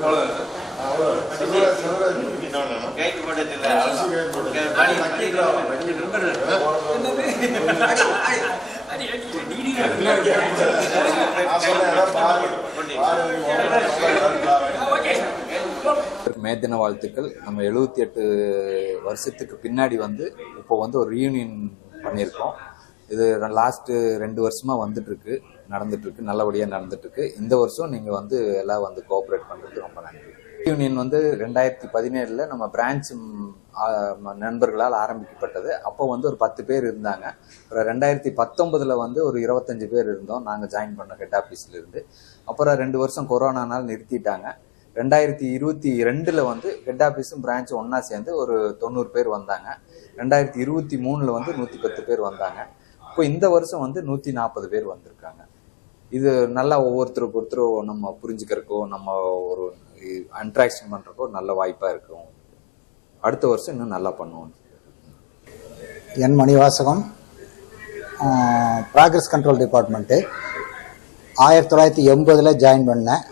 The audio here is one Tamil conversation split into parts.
மே தின வாழ்த்துக்கள். நம்ம 78 வருஷத்துக்கு பின்னாடி இப்போ ஒரு ரீயூனியன் பண்ணியிருக்கோம். இது லாஸ்ட்டு 2 வருஷமாக நடந்துட்டுருக்கு, நல்லபடியாக நடந்துட்டுருக்கு. இந்த வருஷம் நீங்கள் எல்லாம் கோஆப்ரேட் பண்ணுறது ரொம்ப நன்றி. யூனியன் 2017 நம்ம பிரான்ச் நண்பர்களால் ஆரம்பிக்கப்பட்டது. அப்போ ஒரு 10 பேர் இருந்தாங்க. அப்புறம் 2019 ஒரு 25 பேர் இருந்தோம் நாங்கள் ஜாயின் பண்ண ஹெட் ஆஃபீஸில் இருந்து. அப்புறம் 2 வருஷம் கொரோனானால் நிறுத்திட்டாங்க. 2022 ஹெட் ஆஃபீஸும் பிரான்ச்சும் ஒன்றா சேர்ந்து ஒரு 90 பேர் வந்தாங்க. 2023 110 பேர் வந்தாங்க. இப்போ இந்த வருஷம் 140 பேர் வந்திருக்காங்க. இது நல்லா ஒவ்வொருத்தருக்கு ஒருத்தரும் நம்ம புரிஞ்சுக்கிறக்கோ, நம்ம ஒரு இன்ட்ராக்ஷன் பண்ணுறக்கோ நல்ல வாய்ப்பாக இருக்கும். அடுத்த வருஷம் இன்னும் நல்லா பண்ணுவோம். என் Manivasagam, progress control department. 1980 join பண்ணேன்.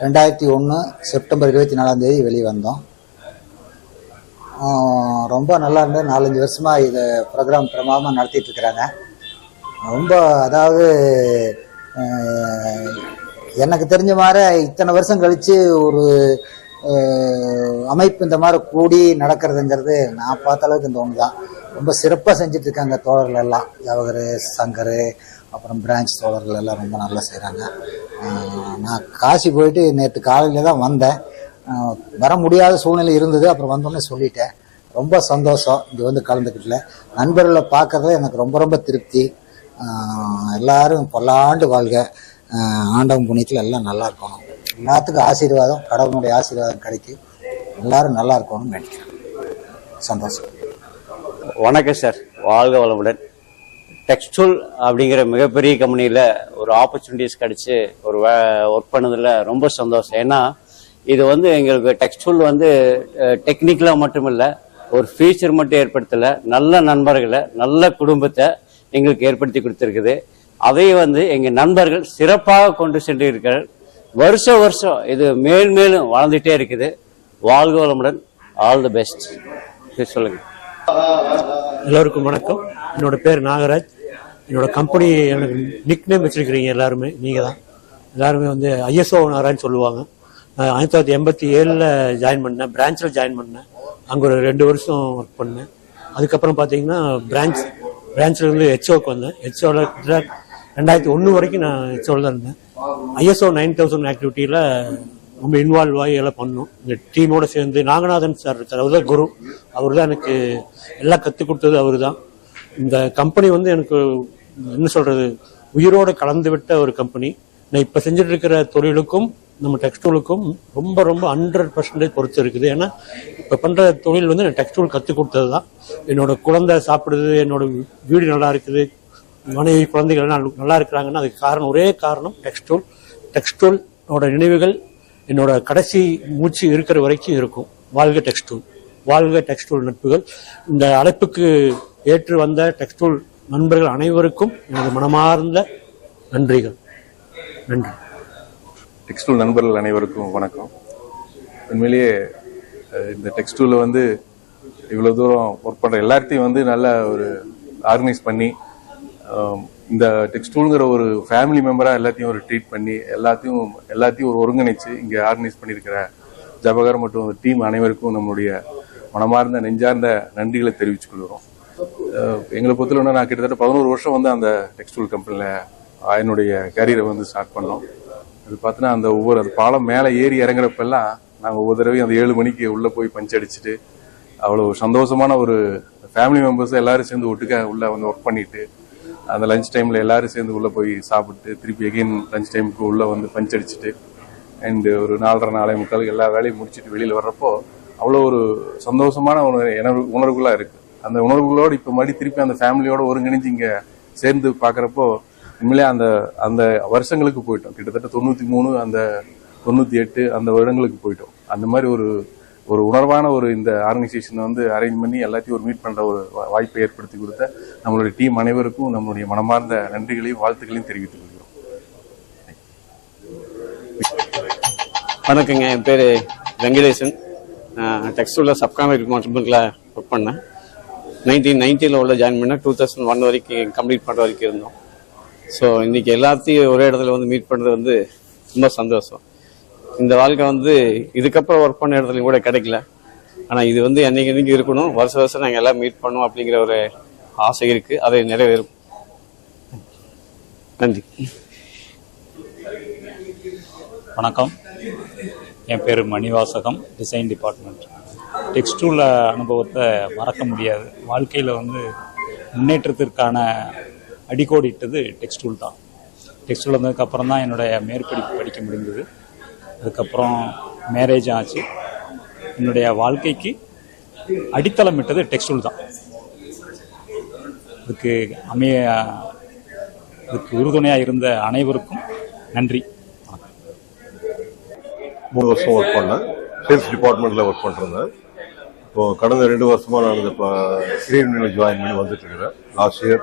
2001 செப்டம்பர் 24 வெளியே வந்தோம். ரொம்ப நல்லா இருந்தது. 4-5 வருஷமாக இது ப்ரோக்ராம் பிரமாதமாக நடத்திட்டு இருக்கிறாங்க. ரொம்ப அதாவது எனக்கு தெரிஞ்ச மாதிரி இத்தனை வருஷம் கழித்து ஒரு அமைப்பு இந்த மாதிரி கூடி நடக்கிறதுங்கிறது நான் பார்த்த அளவுக்கு இந்த ஒன்று தான். ரொம்ப சிறப்பாக செஞ்சுட்டு இருக்காங்க தோழர்கள் எல்லாம். ஜவஹர், சங்கர், அப்புறம் பிரான்ச் தோழர்கள் எல்லாம் ரொம்ப நல்லா செய்கிறாங்க. நான் காசி போயிட்டு நேற்று காலையில் தான் வந்தேன். வர முடியாத சூழ்நிலை இருந்தது. அப்புறம் வந்தோடனே சொல்லிட்டேன். ரொம்ப சந்தோஷம் இங்கே கலந்துக்கிட்டல. நண்பர்களை பார்க்கறதுல எனக்கு ரொம்ப ரொம்ப திருப்தி. எல்லாரும் பல்லாண்டு வாழ்க. ஆண்டவன் புண்ணியத்தில் எல்லாம் நல்லா இருக்கணும். எல்லாத்துக்கும் ஆசீர்வாதம், கடவுளுடைய ஆசீர்வாதம் கிடைக்கும். எல்லாரும் நல்லா இருக்கணும்னு நினைக்கிறேன். சந்தோஷம். வணக்கம் சார், வாழ்க வளமுடன். டெக்ஸ்டைல் அப்படிங்கிற மிகப்பெரிய கம்பெனியில் ஒரு ஆப்பர்ச்சுனிட்டிஸ் கிடைச்சி ஒரு ஒர்க் பண்ணதில் ரொம்ப சந்தோஷம். ஏன்னா இது எங்களுக்கு டெக்ஸ்டைல் டெக்னிக்கலாக மட்டும் இல்லை, ஒரு ஃபியூச்சர் மட்டும் ஏற்படுத்தலை, நல்ல நண்பர்களை, நல்ல குடும்பத்தை எங்களுக்கு ஏற்படுத்தி கொடுத்துருக்குது. அதை எங்கள் நண்பர்கள் சிறப்பாக கொண்டு சென்று இருக்கிறார். வருஷம் இது மேலும் வளர்ந்துட்டே இருக்குது. வாழ்க வளமுடன். All the best. சொல்லுங்க. எல்லோருக்கும் வணக்கம். என்னோட பேர் நாகராஜ். என்னோட கம்பெனி எனக்கு நிக் நேம் வச்சிருக்கிறீங்க எல்லாருமே, நீங்க தான். எல்லாருமே ISO நாராயண் சொல்லுவாங்க. 1987 ஜாயின் பண்ணேன், பிரான்ச்சில் ஜாயின் பண்ணேன். அங்கே ஒரு 2 வருஷம் ஒர்க் பண்ணேன். அதுக்கப்புறம் பார்த்தீங்கன்னா பிரான்ச்சில் இருந்து ஹெச்ஓக்கு வந்தேன். ஹெச்ஓவில் 2001 வரைக்கும் நான் ஹெச்ஓவில் தான் இருந்தேன். ISO 9000 ஆக்டிவிட்டியில் ரொம்ப இன்வால்வ் ஆகி எல்லாம் பண்ணோம். இந்த டீமோடு சேர்ந்து நாகநாதன் சார் இருக்கார், அவர் தான் குரு. அவர் தான் எனக்கு எல்லாம் கற்றுக் கொடுத்தது அவர் தான். இந்த கம்பெனி எனக்கு என்ன சொல்கிறது, உயிரோடு கலந்து விட்ட ஒரு கம்பெனி. நான் இப்போ செஞ்சுட்டு இருக்கிற தொழிலுக்கும் நம்ம டெக்ஸ்டைலுக்கும் ரொம்ப 100% பொறுத்து இருக்குது. ஏன்னா இப்போ பண்ணுற தொழில் நான் டெக்ஸ்டைல் கற்றுக் கொடுத்தது தான். என்னோட குழந்தை சாப்பிடுது, என்னோட வீடு நல்லா இருக்குது, மனைவி குழந்தைகள் நல்லா இருக்கிறாங்கன்னா அதுக்கு காரணம், ஒரே காரணம் டெக்ஸ்டைலோட நினைவுகள் என்னோட கடைசி மூச்சு இருக்கிற வரைக்கும் இருக்கும். வாழ்க டெக்ஸ்டைல், வாழ்க டெக்ஸ்டைல் நட்புகள். இந்த அழைப்புக்கு ஏற்று வந்த டெக்ஸ்டைல் நண்பர்கள் அனைவருக்கும் எனது மனமார்ந்த நன்றிகள். நன்றி. டெக்ஸ்டைல் நண்பர்கள் அனைவருக்கும் வணக்கம். உண்மையிலேயே இந்த டெக்ஸ்டைலில் இவ்வளோ தூரம் ஒர்க் பண்ணுற எல்லாத்தையும் நல்ல ஒரு ஆர்கனைஸ் பண்ணி, இந்த டெக்ஸ்டைலுங்கிற ஒரு ஃபேமிலி மெம்பராக எல்லாத்தையும் ஒரு ட்ரீட் பண்ணி எல்லாத்தையும் ஒரு ஒருங்கிணைச்சு இங்கே ஆர்கனைஸ் பண்ணியிருக்கிற ஜவஹர் மற்றும் டீம் அனைவருக்கும் நம்மளுடைய மனமார்ந்த நெஞ்சார்ந்த நன்றிகளை தெரிவித்துக் கொள்கிறோம். எங்களை பொறுத்தவரை நான் கிட்டத்தட்ட 11 வருஷம் அந்த டெக்ஸ்டைல் கம்பெனியில் என்னுடைய கேரியரை ஸ்டார்ட் பண்ணோம். அது பார்த்தீங்கன்னா அந்த அது பாலம் மேலே ஏறி இறங்குறப்பெல்லாம் நாங்கள் ஒவ்வொரு தடவையும் அந்த 7 மணிக்கு உள்ளே போய் பஞ்ச் அடிச்சுட்டு அவ்வளோ சந்தோஷமான ஒரு ஃபேமிலி மெம்பர்ஸ் எல்லாரும் சேர்ந்து ஒட்டுக்க உள்ளே ஒர்க் பண்ணிட்டு, அந்த லஞ்ச் டைமில் எல்லாரும் சேர்ந்து உள்ளே போய் சாப்பிட்டு திருப்பி எகெயின் லஞ்ச் டைமுக்கு உள்ளே பஞ்ச் அடிச்சுட்டு அண்டு ஒரு 4:30-4:45 எல்லா வேலையும் முடிச்சுட்டு வெளியில் வர்றப்போ அவ்வளோ ஒரு சந்தோஷமான ஒரு உணர்வுகளாக இருக்குது. அந்த உணர்வுகளோடு இப்போ மறுபடியும் திருப்பி அந்த ஃபேமிலியோட ஒருங்கிணைஞ்சு இங்கே சேர்ந்து பார்க்குறப்போ உண்மையிலே அந்த வருஷங்களுக்கு போயிட்டோம். கிட்டத்தட்ட 93 அந்த 98 அந்த வருடங்களுக்கு போயிட்டோம். அந்த மாதிரி ஒரு உணர்வான இந்த ஆர்கனைசேஷனை அரேஞ்ச் பண்ணி எல்லாத்தையும் ஒரு மீட் பண்ணுற ஒரு வாய்ப்பை ஏற்படுத்தி கொடுத்த நம்மளுடைய டீம் அனைவருக்கும் நம்மளுடைய மனமார்ந்த நன்றிகளையும் வாழ்த்துக்களையும் தெரிவித்துக் கொள்கிறோம். வணக்கங்க, என் பேர் வெங்கடேசன். டெக்ஸ்டைலில் சப்கான்ட்ராக்ட் மார்க்கெட்டில் ஒர்க் பண்ணேன். 1990 உள்ள ஜாயின் பண்ணேன். 2001 வரைக்கும் கம்ப்ளீட் பண்ணுற வரைக்கும் இருந்தோம். ஸோ இன்றைக்கி எல்லாத்தையும் ஒரே இடத்துல வந்து மீட் பண்ணுறது வந்து ரொம்ப சந்தோஷம். இந்த வாழ்க்கை வந்து இதுக்கப்புறம் ஒர்க் பண்ண இடத்துலையும் கூட கிடைக்கல. ஆனால் இது வந்து என்னைக்கு இருக்கணும், வருஷம் நாங்கள் எல்லாம் மீட் பண்ணோம் அப்படிங்கிற ஒரு ஆசை இருக்குது. அதை நிறைவேறும். நன்றி. வணக்கம், என் பேர் மணிவாசகம், டிசைன் டிபார்ட்மெண்ட். டெக்ஸ்டைல் அனுபவத்தை மறக்க முடியாது. வாழ்க்கையில் வந்து முன்னேற்றத்திற்கான அடிக்கோடிட்டது டெக்ஸ்டைல் தான். டெக்ஸ்டைல் வந்ததுக்கப்புறம் தான் என்னுடைய மேற்படிப்பு படிக்க முடிந்தது. அதுக்கப்புறம் மேரேஜ் ஆச்சு. என்னுடைய வாழ்க்கைக்கு அடித்தளமிட்டது டெக்ஸ்டைல் தான். இதுக்கு உறுதுணையாக இருந்த அனைவருக்கும் நன்றி. 3 வருஷம் ஒர்க் பண்ணேன். சேல்ஸ் டிபார்ட்மெண்ட்டில் ஒர்க் பண்ணிருந்தேன். இப்போது கடந்த 2 வருஷமாக நான் இப்போ ரீயூனியனில் ஜாயின் பண்ணி வந்துட்டு இருக்கிறேன். லாஸ்ட் இயர்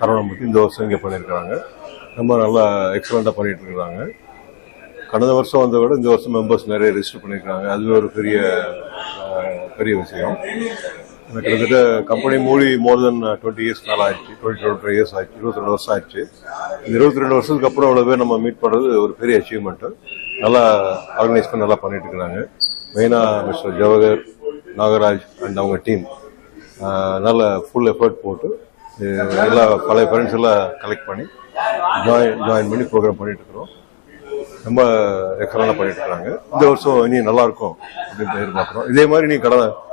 சரவணம்பட்டி, இந்த வருஷம் இங்கே பண்ணியிருக்கிறாங்க. ரொம்ப நல்லா எக்ஸலண்ட்டாக பண்ணிகிட்டு இருக்கிறாங்க. கடந்த வருஷம் வந்த விட இந்த வருஷம் மெம்பர்ஸ் நிறைய ரெஜிஸ்டர் பண்ணியிருக்காங்க. அது ஒரு பெரிய விஷயம். எனக்கு கிட்டத்தட்ட கம்பெனி மூடி மோர் தென் 20 இயர்ஸ் மேலே ஆயிடுச்சு. 22 இயர்ஸ் ஆயிடுச்சு. 22 வருஷம் ஆயிடுச்சு. இந்த 22 வருஷத்துக்கு அப்புறம் அவ்வளோ பேர் நம்ம மீட் பண்ணுறது ஒரு பெரிய அச்சீவ்மெண்ட்டு. நல்லா ஆர்கனைஸ் பண்ணி நல்லா பண்ணிட்டு இருக்கிறாங்க. மெயினாக மிஸ்டர் ஜவஹர், நாகராஜ் அண்ட் அவங்க டீம் நல்ல ஃபுல் எஃபர்ட் போட்டு எல்லா பழைய ஃப்ரெண்ட்ஸ் எல்லாம் கலெக்ட் பண்ணி ஜாயின் பண்ணி ப்ரோக்ராம் பண்ணிட்டு இருக்கிறோம். ரொம்ப எக்ஸலண்டாக பண்ணிட்டு இருக்காங்க. இந்த வருஷம் இனி நல்லா இருக்கும் அப்படின்னு எதிர்பார்க்குறோம். இதே மாதிரி நீ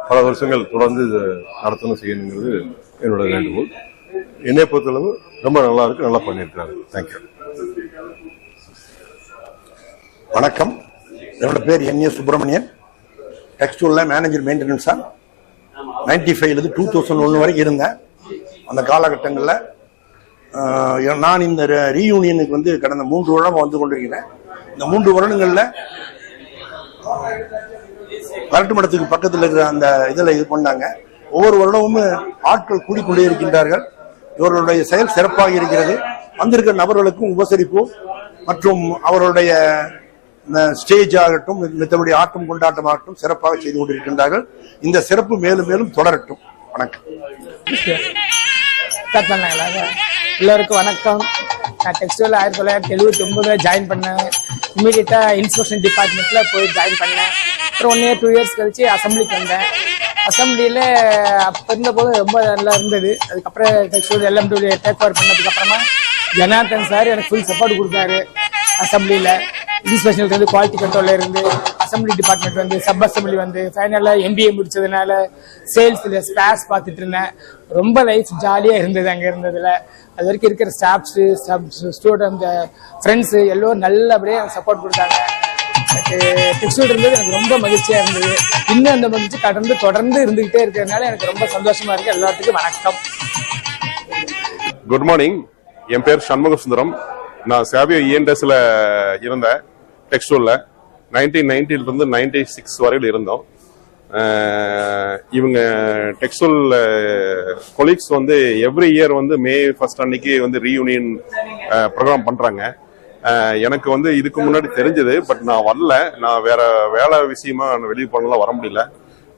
பல வருஷங்கள் தொடர்ந்து இது நடத்தணும் செய்யணுங்கிறது என்னோட வேண்டுகோள். என்னை பொறுத்தளவு ரொம்ப நல்லா இருக்கு, நல்லா பண்ணியிருக்காங்க. தேங்க்யூ. வணக்கம், என்னோட பேர் என்.ஏ. சுப்பிரமணியன். டெக்ஸ்டைலில் மேனேஜர் மெயின்டெனன்ஸாக 95 2001 வரைக்கும் இருந்தேன். அந்த காலகட்டங்களில் நான் இந்த ரீயூனியனுக்கு வந்து கடந்த 3 வருடம் வந்து கொண்டிருக்கிறேன். இந்த 3 வருடங்களில் கரட்டு மடத்துக்கு பக்கத்தில் இருக்கிற அந்த இதில் இது பண்ணாங்க. ஒவ்வொரு வருடமும் ஆட்கள் கூடிக்கொண்டே இருக்கின்றார்கள். இவர்களுடைய செயல் சிறப்பாக இருக்கிறது. வந்திருக்கிற நபர்களுக்கும் உபசரிப்பு மற்றும் அவர்களுடைய ஸ்டேஜ் ஆகட்டும், மித்தபடி ஆட்டம் கொண்டாட்டமாகட்டும் சிறப்பாக செய்து கொண்டிருக்கின்றார்கள். இந்த சிறப்பு மேலும் மேலும் தொடரட்டும். வணக்கம். எல்லோருக்கும் வணக்கம். நான் டெக்ஸ்டைல் 1979 ஜாயின் பண்ணேன். இமீடியட்டாக இன்ஸ்பெக்ஷன் டிபார்ட்மெண்ட்டில் போய் ஜாயின் பண்ணேன். அப்புறம் 1 இயர் 2 இயர்ஸ் கழிச்சு அசம்பிளிக்கு வந்தேன். அசம்பிளியில் அப்போ இருந்தபோது ரொம்ப நல்லா இருந்தது. அதுக்கப்புறம் டெக்ஸ்டைல் LMW டேக் ஓவர் பண்ணதுக்கப்புறமா ஜனார்தன் சார் எனக்கு ஃபுல் சப்போர்ட் கொடுத்தாரு. அசம்பிளியில் இன்ஸ்பெக்ஷனில் இருந்து, குவாலிட்டி கண்ட்ரோலில் இருந்து, அசம்பிளி டிபார்ட்மெண்ட் வந்து, சப் அசம்பிளி வந்து, ஃபைனலாக MBA முடிச்சதுனால சேல்ஸில் ஸ்பேர்ஸ் பார்த்துட்டு இருந்தேன். ரொம்ப லைஃப் ஜாலியாக இருந்தது அங்கே இருந்ததில். அது வரைக்கும் இருக்கிற ஸ்டாஃப்ஸு, ஸ்டூடெண்ட், ஃப்ரெண்ட்ஸு எல்லோரும் நல்லபடியாக சப்போர்ட் கொடுத்தாங்க. எனக்கு டெக்ஸ்டைல் இருந்தது எனக்கு ரொம்ப மகிழ்ச்சியாக இருந்தது. இன்னும் அந்த மகிழ்ச்சி தொடர்ந்து இருந்துகிட்டே இருக்கிறதுனால எனக்கு ரொம்ப சந்தோஷமா இருக்கு. எல்லாத்துக்கும் வணக்கம். குட் மார்னிங், என் பேர் சண்முக சுந்தரம். நான் சேவியோ ENDSல இருந்தேன். டெக்ஸ்டைல்ல 1990 96 வரையில் இருந்தோம். இவங்க டெக்ஸ்டைல் கொலீக்ஸ் வந்து எவ்ரி இயர் வந்து May 1 அன்னைக்கு வந்து ரீயூனியன் ப்ரோக்ராம் பண்றாங்க. எனக்கு வந்து இதுக்கு முன்னாடி தெரிஞ்சது, பட் நான் வரல. நான் வேற வேலை விஷயமா வெளியே போனலாம் வர முடியல.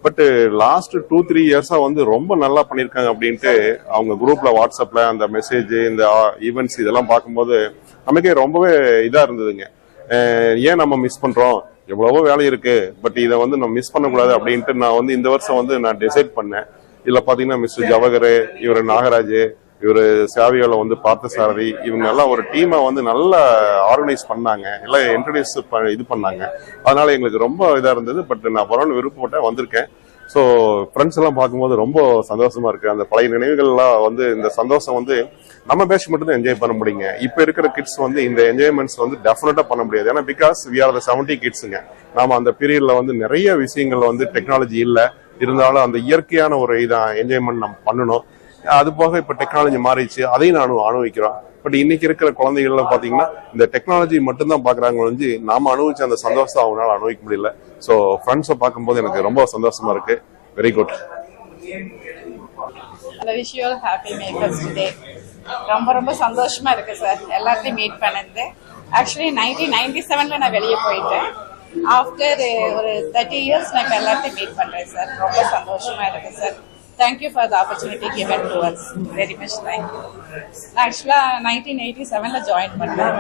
பட் லாஸ்ட் 2-3 இயர்ஸா வந்து ரொம்ப நல்லா பண்ணியிருக்காங்க அப்படின்ட்டு அவங்க குரூப்ல வாட்ஸ்அப்ல அந்த மெசேஜ், இந்த ஈவெண்ட்ஸ் இதெல்லாம் பார்க்கும்போது நமக்கே ரொம்பவே இதா இருந்ததுங்க. ஏன் நம்ம மிஸ் பண்றோம், எவ்வளவோ வேலை இருக்கு, பட் இதை வந்து நம்ம மிஸ் பண்ணக்கூடாது அப்படின்ட்டு நான் வந்து இந்த வருஷம் வந்து நான் டிசைட் பண்ணேன். இதுல பாத்தீங்கன்னா மிஸ்டர் ஜவஹர், இவர் நாகராஜ், இவர் சேவையோல வந்து பார்த்தசாரதி, இவங்க எல்லாம் ஒரு டீமை வந்து நல்லா ஆர்கனைஸ் பண்ணாங்க. எல்லாம் இன்ட்ரடியூஸ் இது பண்ணாங்க. அதனால எங்களுக்கு ரொம்ப இதா இருந்தது. பட் நான் வரணும்னு விருப்பப்பட்டேன், வந்திருக்கேன். ஸோ ஃப்ரெண்ட்ஸ் எல்லாம் பார்க்கும்போது ரொம்ப சந்தோஷமா இருக்கு. அந்த பழைய நினைவுகள்லாம் வந்து இந்த சந்தோஷம் வந்து நம்ம பேசி மட்டும் தான் என்ஜாய் பண்ண முடியுங்க. இப்போ இருக்கிற கிட்ஸ் வந்து இந்த என்ஜாய்மெண்ட்ஸ் வந்து டெஃபினட்டா பண்ண முடியாது. ஏன்னா பிகாஸ் வி ஆர் த 70 கிட்ஸுங்க. நாம அந்த பீரியட்ல வந்து நிறைய விஷயங்கள் வந்து டெக்னாலஜி இல்லை, இருந்தாலும் அந்த இயற்கையான ஒரு இதான் என்ஜாய்மெண்ட் நம்ம பண்ணணும். அது போக இப்ப டெக்னாலஜி மாறிடுச்சு, அதையும் நானும் அனுபவிக்கிறோம். பட் இன்னைக்கு இருக்கிற குழந்தைகள்ல பாத்தீங்கன்னா இந்த டெக்னாலஜி மட்டும்தான் பாக்குறாங்க வந்து நாம அனுபவிச்ச அந்த சந்தோஷத்தை அவங்களால அனுபவிக்க முடியல. ஸோ ஃப்ரெண்ட்ஸை பார்க்கும்போது எனக்கு ரொம்ப சந்தோஷமா இருக்கு. Very good. ரொம்ப சந்தோஷமா இருக்கு சார், எல்லாத்தையும் மீட் பண்ணது. ஆக்சுவலி 1997 நான் வெளியே போயிட்டேன். ஆஃப்டர் ஒரு 30 இயர்ஸ் நான் இப்போ எல்லாத்தையும் மீட் பண்ணுறேன் சார். ரொம்ப சந்தோஷமா இருக்கு sir. Thank you for the opportunity given to us. Very much thank you. நான் ஆக்சுவலாக 1987 ஜாயின் பண்ணேன்.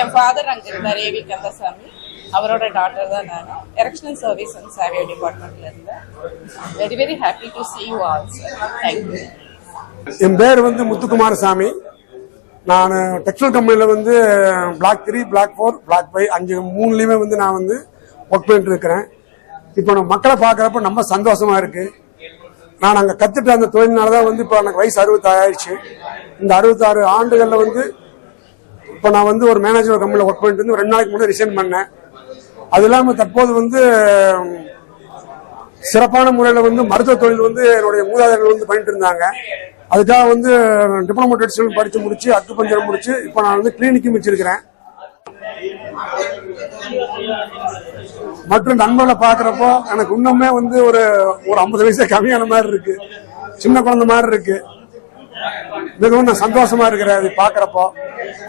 என் ஃபாதர் அங்கே இருந்தார், ஏவி கந்தசாமி. அவரோட டாட்டர் தான் நான். எரெக்ஷனல் சர்வீஸ் அண்ட் சாவியோ டிபார்ட்மெண்ட்ல இருந்தேன். Very very happy to see you all sir. Thank you. என் பேர் வந்து முத்துக்குமாரசாமி. நான் டெக்ஸ்டைல் கம்பெனியில் வந்து பிளாக் 3, பிளாக் 4, பிளாக் 5 5 3லையுமே வந்து நான் வந்து ஒர்க் பண்ணிட்டு இருக்கிறேன். இப்போ நம்ம மக்களை பார்க்குறப்ப ரொம்ப சந்தோஷமா இருக்கு. நான் அங்கே கற்றுட்ட அந்த தொழில்னால தான் வந்து இப்போ எனக்கு வயசு 66 ஆயிடுச்சு. இந்த 66 ஆண்டுகளில் வந்து இப்போ நான் வந்து ஒரு மேனேஜர் கம்பெனியில் ஒர்க் பண்ணிட்டு வந்து 2 நாளைக்கு முன்னாடி ரிசைன் பண்ணேன். அது இல்லாமல் தற்போது வந்து சிறப்பான முறையில் வந்து மருத்துவ தொழில் வந்து என்னுடைய மூதாதையர்கள் வந்து பண்ணிட்டு இருந்தாங்க. அதுக்காக வந்து டிப்ளமோ டெக்ஸ்டைல் படித்து முடிச்சு அக்குபஞ்சர் முடிச்சு இப்போ நான் வந்து கிளினிக்கும் வச்சிருக்கிறேன். மற்ற நண்பர்களை பார்க்குறப்போ எனக்கு இன்னுமே வந்து ஒரு 50 வயசே கம்மியான மாதிரி இருக்கு, சின்ன குழந்தை மாதிரி இருக்கு. மிகவும் நான் சந்தோஷமா இருக்கிறேன் அதை பார்க்குறப்போ.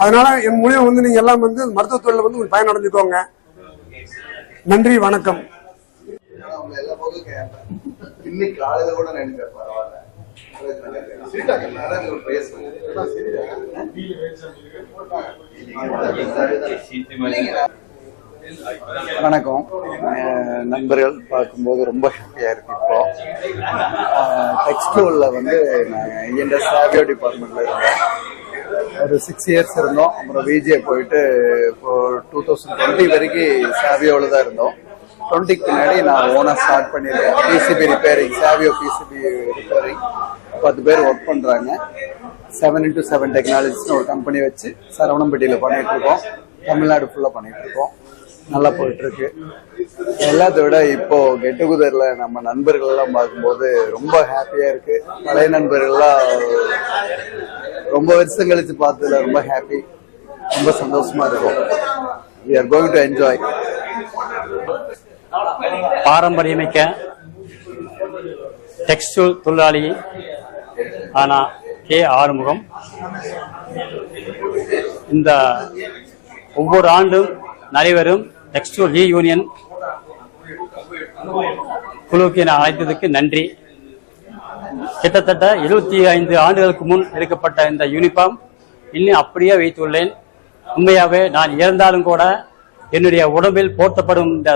அதனால என் மூலியம் வந்து நீங்க எல்லாம் வந்து மருத்துவ தொழில வந்து பயனடைஞ்சுக்கோங்க. நன்றி, வணக்கம். இன்னைக்கு காலையில கூட நினைக்கிறேன். பரவாயில்ல. வணக்கம். நண்பர்கள் பார்க்கும்போது ரொம்ப ஹாப்பியா இருக்கு. இப்போ டெக்ஸ்டைல்ல வந்து நான் இஎன்எஸ் சாவியோ டிபார்ட்மெண்ட்ல இருந்தேன். ஒரு 6 இயர்ஸ் இருந்தோம். அப்புறம் விஜே போயிட்டு இப்போ 2020 வரைக்கும் சாவியோவில் தான் இருந்தோம். 20க்கு பின்னாடி நான் ஓனா ஸ்டார்ட் பண்ணியிருக்கேன். PCB repairing, Savio PCB repairing 10 பேர் ஒர்க் பண்றாங்க. 7x7 டெக்னாலஜிஸ்னு ஒரு கம்பெனி வச்சு சரவணம்பட்டியில் பண்ணிட்டு இருக்கோம். தமிழ்நாடு ஃபுல்லா பண்ணிட்டு இருக்கோம். நல்லா போயிட்டு இருக்கு. எல்லாத்த விட இப்போ கெட் டுகெதர்ல நம்ம நண்பர்கள் எல்லாம் பார்க்கும்போது ரொம்ப ஹாப்பியா இருக்கு. பழைய நண்பர்கள்லாம் ரொம்ப வருஷம் கழிச்சு பார்த்ததுல ரொம்ப ஹாப்பி, ரொம்ப சந்தோஷமா இருக்கும். We are going to enjoy. பாரம்பரியமிக்க டெக்ஸ்டைல் தொழிலாளி ஆனா கே ஆறுமுகம். இந்த ஒவ்வொரு ஆண்டும் நடைபெறும் டெக்ஸ்டைல் ரீயூனியன் குழுவுக்கு நான் அழைத்ததுக்கு நன்றி. கிட்டத்தட்ட 75 ஆண்டுகளுக்கு முன் எடுக்கப்பட்ட இந்த யூனிஃபார்ம் இன்னும் அப்படியே வைத்துள்ளேன். உண்மையாகவே நான் இறந்தாலும் கூட என்னுடைய உடம்பில் போர்த்தப்படும் இந்த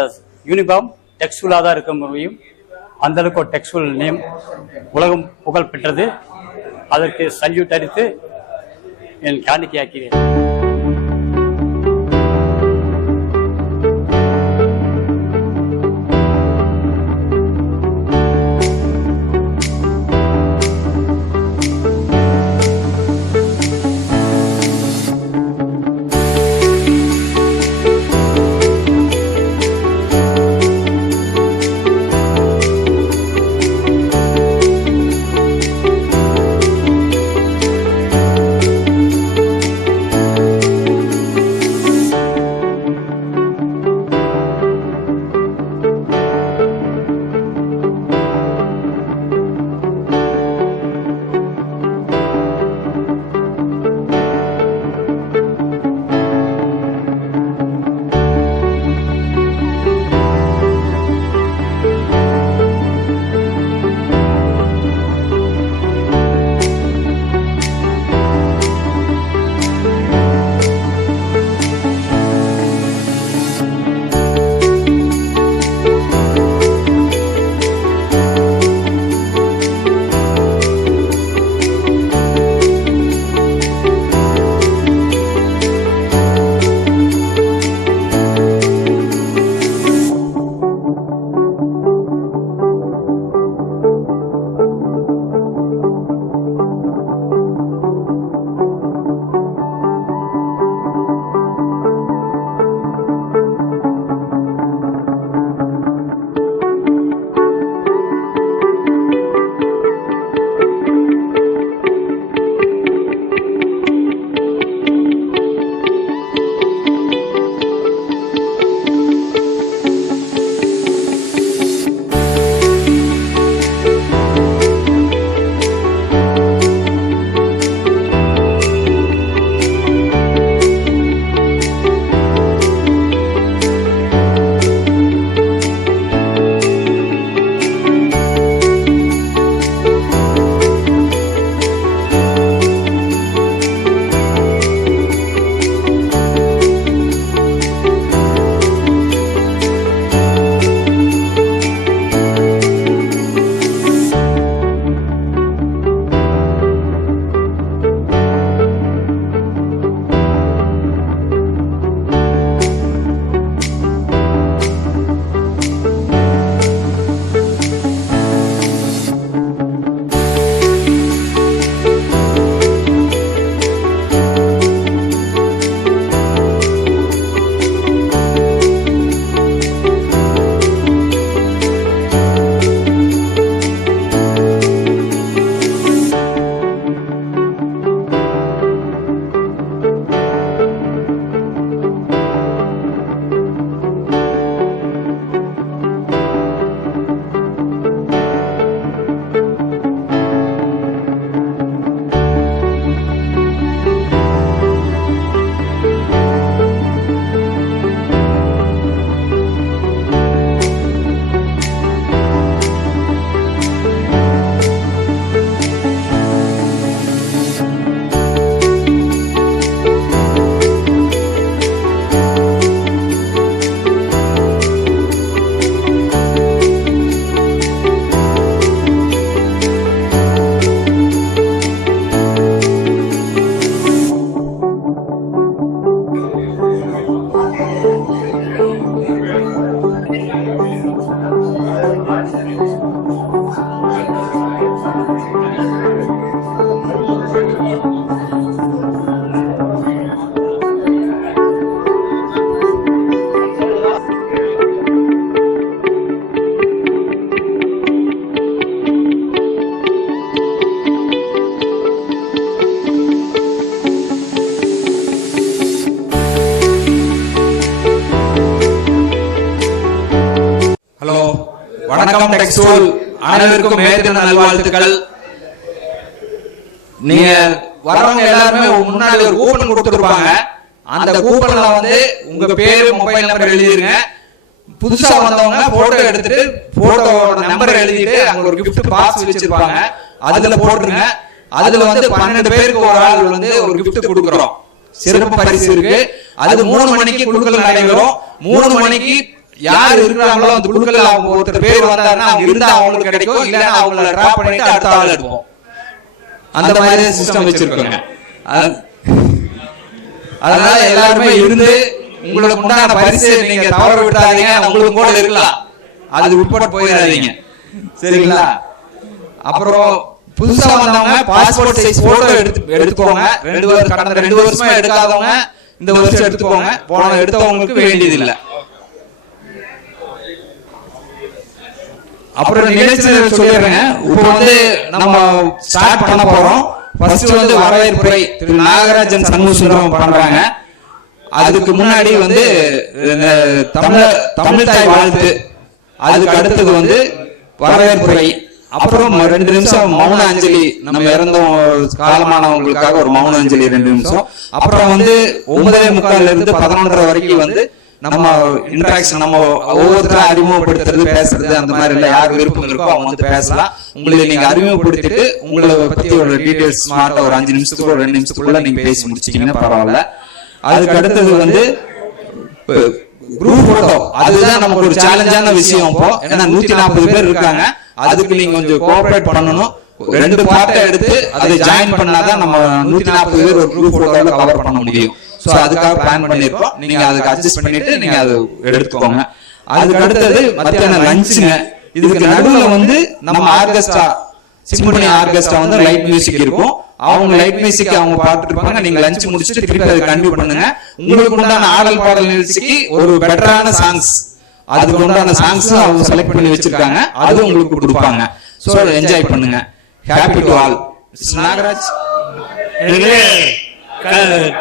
யூனிஃபார்ம் டெக்ஸ்டைலாக தான் இருக்க முடியும். அந்த அளவுக்கு ஒரு டெக்ஸ்டைல் நேம் உலகம் புகழ் பெற்றது. அதற்கு சல்யூட் அடித்து என் காணிக்கையாக்கிறேன். வணக்கம் டெக்ஸ்டூல் அனைவருக்கும் மே தின நல்வாழ்த்துக்கள். நீங்க வரவங்க எல்லாருமே முன்னாடி ஒரு கூப்பன் கொடுத்துருப்பாங்க. அந்த கூப்பன்ல வந்து உங்க பேரு மொபைல் நம்பர் எழுதிருங்க. புதுசா வந்தவங்க போட்டோ எடுத்துட்டு போட்டோட நம்பர் எழுதிட்டு அங்க ஒரு gift பாக்ஸ் வச்சிருப்பாங்க, அதுல போட்டுருங்க. அதுல வந்து 12 பேருக்கு ஒரு ஆள் வந்து ஒரு gift கொடுக்குறோம், சிறப்பு பரிசு இருக்கு. அது 3 மணிக்கு குழுக்கள் நடைபெறும். 3 மணிக்கு யார் இருக்கிறாங்களோ அந்த குழுக்கள் அவங்க ஒருத்தர் பேர் வந்தாருன்னா அவங்க இருந்தா அவங்களுக்கு கிடைக்கும், இல்லைன்னா அவங்கள டிராப் பண்ணிட்டு அடுத்த ஆள் எடுப்போம். அந்த மாதிரி சிஸ்டம் வச்சிருக்கோங்க. அதனால எல்லாருமே இருந்து உங்களுக்கு உண்டான பரிசு நீங்க தவற விட்டாதீங்க. உங்களுக்கு கூட இருக்கலாம், அது உட்பட போயிடாதீங்க, சரிங்களா? அப்புறம் புதுசா வந்தவங்க பாஸ்போர்ட் சைஸ் போட்டோ எடுத்துக்கோங்க. கடந்த 2 வருஷமா எடுக்காதவங்க இந்த வருஷம் எடுத்துக்கோங்க. போன எடுத்தவங்களுக்கு வேண்டியது இல்லை. அப்புறம் நிகழ்ச்சி சொல்லிடுறேங்க. இப்போ வந்து நம்ம ஸ்டார்ட் பண்ண போறோம். ஃபர்ஸ்ட் வந்து வரவேற்புரை திரு நாகராஜன் சண்முகசுந்தரம் பண்றாங்க. அதுக்கு முன்னாடி வந்து தமிழ் தாய் வாழ்த்து, அதுக்கு அடுத்தது வந்து வரவேற்புரை, அப்புறம் 2 நிமிஷம் மௌன அஞ்சலி, நம்ம இறந்தோம் காலமானவங்களுக்காக ஒரு மௌன அஞ்சலி 2 நிமிஷம். அப்புறம் வந்து 9:45 இருந்து 11:30 வரைக்கும் வந்து நம்ம இன்டராக்ஷன், நம்ம ஒவ்வொருத்தரும் அறிமுகப்படுத்துறது, பேசுறது, அந்த மாதிரி இல்லை. யார் விருப்பம் இருக்கோ அவங்க வந்து பேசலாம். உங்களுக்கு நீங்க அறிமுகப்படுத்திட்டு உங்களை பத்தி ஒரு டீடைல்ஸ் ஸ்மார்ட்டா ஒரு 5 நிமிஷத்துக்குள்ள 2 நிமிஷத்துக்குள்ள நீங்க பேசி முடிச்சிட்டீங்கன்னா பரவாயில்ல. அதுக்கு அடுத்தது வந்து குரூப் போட்டோ, அதுதான் நமக்கு ஒரு சேலஞ்சான விஷயம். இப்போ ஏன்னா 140 பேர் இருக்காங்க, அதுக்கு நீங்க கொஞ்சம் கோஆபரேட் பண்ணணும். 2 பார்ட்டை எடுத்து அதை ஜாயின் பண்ணாதான் நம்ம 140 பேர் ஒரு குரூப் போட்டோல கவர் பண்ண முடியும். சோ அதுக்காக பிளான் பண்ணிருக்கோம். நீங்க அதுக்கு அட்ஜஸ்ட் பண்ணிட்டு நீங்க அதை எடுத்துக்கோங்க. அதுக்கு அடுத்தது மத்தியான லஞ்சுங்க. இதுக்கு நடுவுல வந்து நம்ம ஆர்கெஸ்ட்ரா, சிம்பனி ஆர்கெஸ்ட்ரா வந்து லைட் மியூசிக் இருக்கும். அவங்க லைட் மியூசிக் அவங்க பாத்துட்டு இருப்பாங்க. நீங்க லஞ்ச் முடிச்சுட்டு திருப்பி அதை கண்டினியூ பண்ணுங்க. உங்களுக்கு உண்டான ஆடல் பாடல் நிகழ்ச்சிக்கு ஒரு பெட்டரான சாங்ஸ், அதுக்கு உண்டான சாங்ஸ் அவங்க செலக்ட் பண்ணி வச்சிருக்காங்க, அது உங்களுக்கு கொடுப்பாங்க. சோ என்ஜாய் பண்ணுங்க. Happy to all. நாகராஜ்,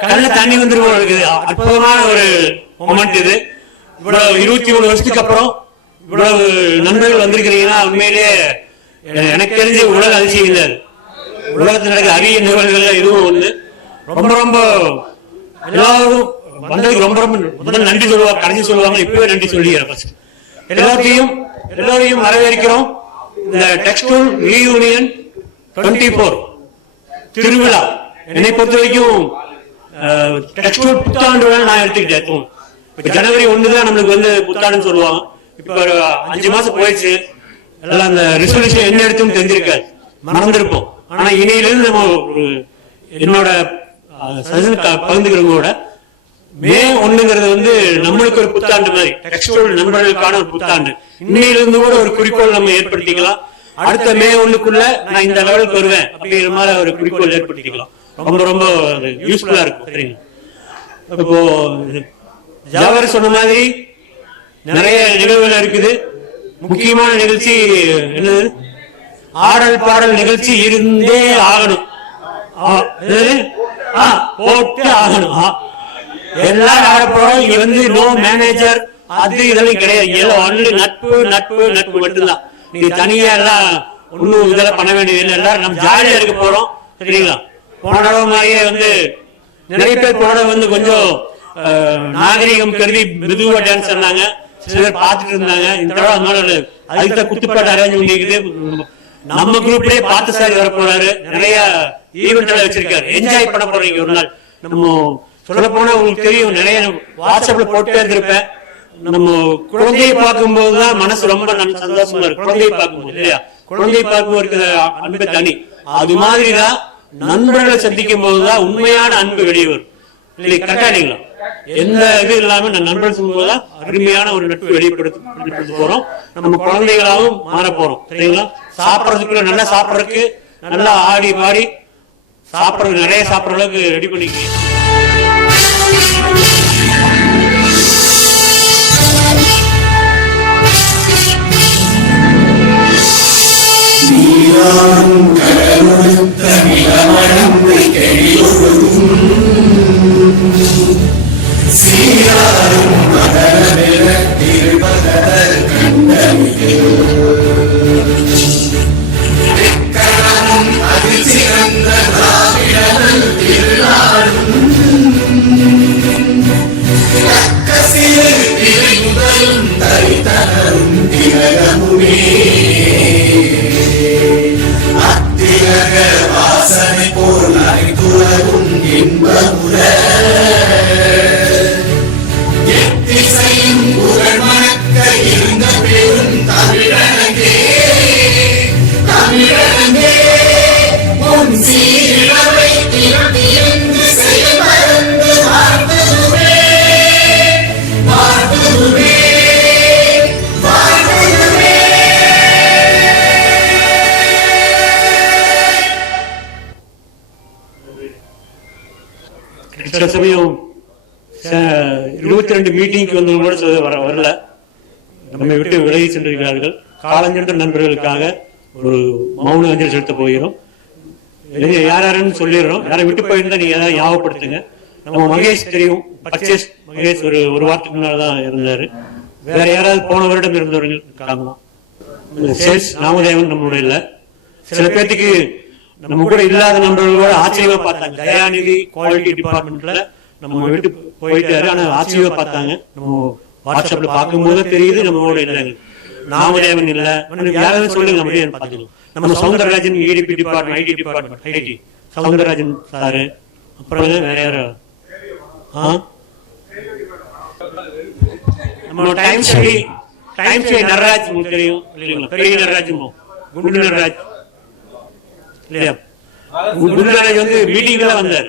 கண்ண தண்ணி வந்துருவோம். அற்புதமான ஒரு மொமெண்ட் இது. இவ்வளவு 23 வருஷத்துக்கு அப்புறம் இவ்வளவு நண்பர்கள் வந்திருக்கிறீங்கன்னா உண்மையிலேயே எனக்கு தெரிஞ்ச உலக அதிசயம். உலகத்தில் நடக்கிற அரிய நிகழ்வுகள் இதுவும் ஒண்ணு. ரொம்ப ரொம்ப எல்லாரும் வந்ததுக்கு ரொம்ப ரொம்ப முதல்ல நன்றி சொல்லுவாங்க, கடைசி சொல்லுவாங்க. இப்பவே நன்றி சொல்லிடுறேன். எல்லாரையும் வரவேற்கிறோம். இந்த டெக்ஸ்டூல் ரீயூனியன் 24 திருவிழா என்னை பொறுத்த வரைக்கும் டெக்ஸ்டூல் புத்தாண்டு வேலை நான் எடுத்துக்கிட்டேன். இப்ப ஜனவரி 1 தான் நம்மளுக்கு வந்து புத்தாண்டுன்னு சொல்லுவாங்க. இப்ப 5 மாசம் போயிடுச்சு. எல்லாம் அந்த ரெசல்யூஷன் என்ன எடுத்துன்னு தெரிஞ்சிருக்காது, மறந்துருப்போம். ஆனா இனியிலிருந்து நம்ம என்னோட பகிர்ந்துக்கிறவங்களோட மே 1ங்கிறது வந்து நம்மளுக்கு ஒரு புத்தாண்டு மாதிரி, டெக்ஸ்டூல் நண்பர்களுக்கான ஒரு புத்தாண்டு. இன்னையிலிருந்து கூட ஒரு குறிக்கோள் நம்ம ஏற்படுத்திக்கலாம். அடுத்த மே 1க்குள்ள நான் இந்த லெவலுக்கு வருவேன் அப்படிங்கிற மாதிரி ஒரு குறிக்கோள் ஏற்படுத்திக்கலாம். ரொம்ப ரொம்ப யூஸ்ஃபுல்லா இருக்கும். சரிங்க. இப்போ ஜாவர் சொன்ன மாதிரி நிறைய நிகழ்வுகள் இருக்குது. முக்கியமான நிகழ்ச்சி என்னது? ஆடல் பாடல் நிகழ்ச்சி இருந்தே ஆகணும், போட்டு ஆகணும். எல்லாரும் ஆட போறோம். இங்க வந்து நோ மேனேஜர் அது இதெல்லாம் கிடையாது. ஒன்லி நட்பு நட்பு நட்பு மட்டும்தான். நீங்க தனியா எல்லாம் ஒன்னும் இதெல்லாம் பண்ண வேண்டியது இல்லை. எல்லாரும் நம்ம ஜாலியா இருக்க போறோம். சரிங்களா? போன தடவை மாதிரியே வந்து நிறைய பேர் போன வந்து கொஞ்சம் நாகரிகம் கருதி மெதுவா டான்ஸ் ஆனாங்க, சில பேர் பார்த்துட்டு இருந்தாங்க. இந்த தடவை அதுக்கு குத்துப்பாட்டு அரேஞ்ச் பண்ணிக்குது. நம்ம குரூப்லயே பார்த்து சார் வர போறாரு. நிறைய ஈவெண்ட் எல்லாம் வச்சிருக்காரு. என்ஜாய் பண்ண போறீங்க ஒரு நாள். நம்ம சொல்ல போனா உங்களுக்கு தெரியும், நிறைய வாட்ஸ்அப்ல போட்டே இருந்திருப்பேன். நம்ம குழந்தையை பார்க்கும் போதுதான் மனசு ரொம்ப சந்தோஷமா இருக்கு. குழந்தையை பார்க்கும்போது இல்லையா, குழந்தையை பார்க்கும் இருக்கிற அன்பு தனி. அது மாதிரிதான் நண்பர்களை சந்திக்கும் போதுதான் உண்மையான அன்பு வெளியே வரும். கரெக்டா இல்லைங்களா? எந்த இது இல்லாம நண்பர்கள் சொல்லும்போதுதான் அருமையான ஒரு நட்பு வெளிப்படுத்த போறோம். நம்ம குழந்தைகளாகவும் மாற போறோம். சரிங்களா? சாப்பிடறதுக்குள்ள நல்லா சாப்பிடறதுக்கு நல்லா ஆடி பாடி சாப்பிடறதுக்கு நிறைய சாப்பிடற அளவுக்கு ரெடி பண்ணிக்கிறேன். சீராரும் மகர திருபதர் கண்டமிகு சில சமயம் 22 மீட்டிங்க்கு வந்து கூட வரல, நம்மை விட்டு விலகி சென்றிருக்கிறார்கள். காலஞ்சென்ற நண்பர்களுக்காக ஒரு மௌன அஞ்சலி செலுத்த போகிறோம். யார் யாருன்னு சொல்லிடுறோம். யாரை விட்டு போயிருந்தா நீங்க ஏதாவது ஞாபகப்படுத்துங்க. நம்ம மகேஷ் தெரியும், பர்ச்சேஸ் மகேஷ் ஒரு வாரத்துக்கு முன்னால்தான் இருந்தாரு. வேற யாராவது போன வருடம் இருந்தவர்கள் இருக்காங்களா? சேல்ஸ் நாமதேவன் நம்மளோட இல்ல. சில பேர்த்துக்கு நம்ம கூட இல்லாத நண்பர்களோட ஆச்சரியமா பார்த்தாங்க. தயாநிதி குவாலிட்டி டிபார்ட்மெண்ட்ல நம்ம விட்டு போயிட்டாரு, ஆனா ஆச்சரியமா பார்த்தாங்க. நம்ம வாட்ஸ்அப்ல பார்க்கும்போது தெரியுது நம்மளோட இல்லைங்க. நாமதேவன் இல்ல, யாராவது சொல்லுங்க, நம்ம பார்த்துக்கலாம். நம்ம Soundararajan EDP department, IT department, IT Soundararajan sir, அப்புறம் வேற யாரும் நம்ம டைம் ஸ்டடி நடராஜ் உங்களுக்கு தெரியும் இல்லைங்களா? பெரிய நடராஜ், குண்டு நடராஜ் இல்லையா? குண்டு நடராஜ் வந்து மீட்டிங்ல வந்தார்.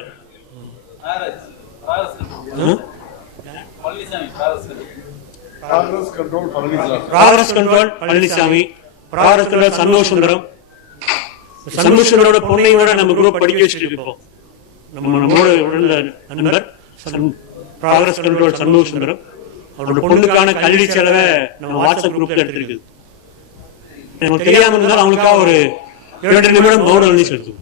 Progress control Palanisamy, progress control Shanmugasundaram. சண்முகசுந்தரோட பொண்ணையோட நம்ம குரூப் படிக்க வச்சுட்டு இருக்கோம். நம்மளோட உள்ள நண்பர் ப்ராக்ரஸ் கண்ட்ரோல் சண்முகசுந்தரம். அவரோட பொண்ணுக்கான கல்வி செலவை நம்ம வாட்ஸ்அப் குரூப்ல எடுத்திருக்கு. நமக்கு தெரியாம இருந்தாலும் அவங்களுக்காக ஒரு 2 நிமிடம் மௌன அஞ்சலி செலுத்துவோம்.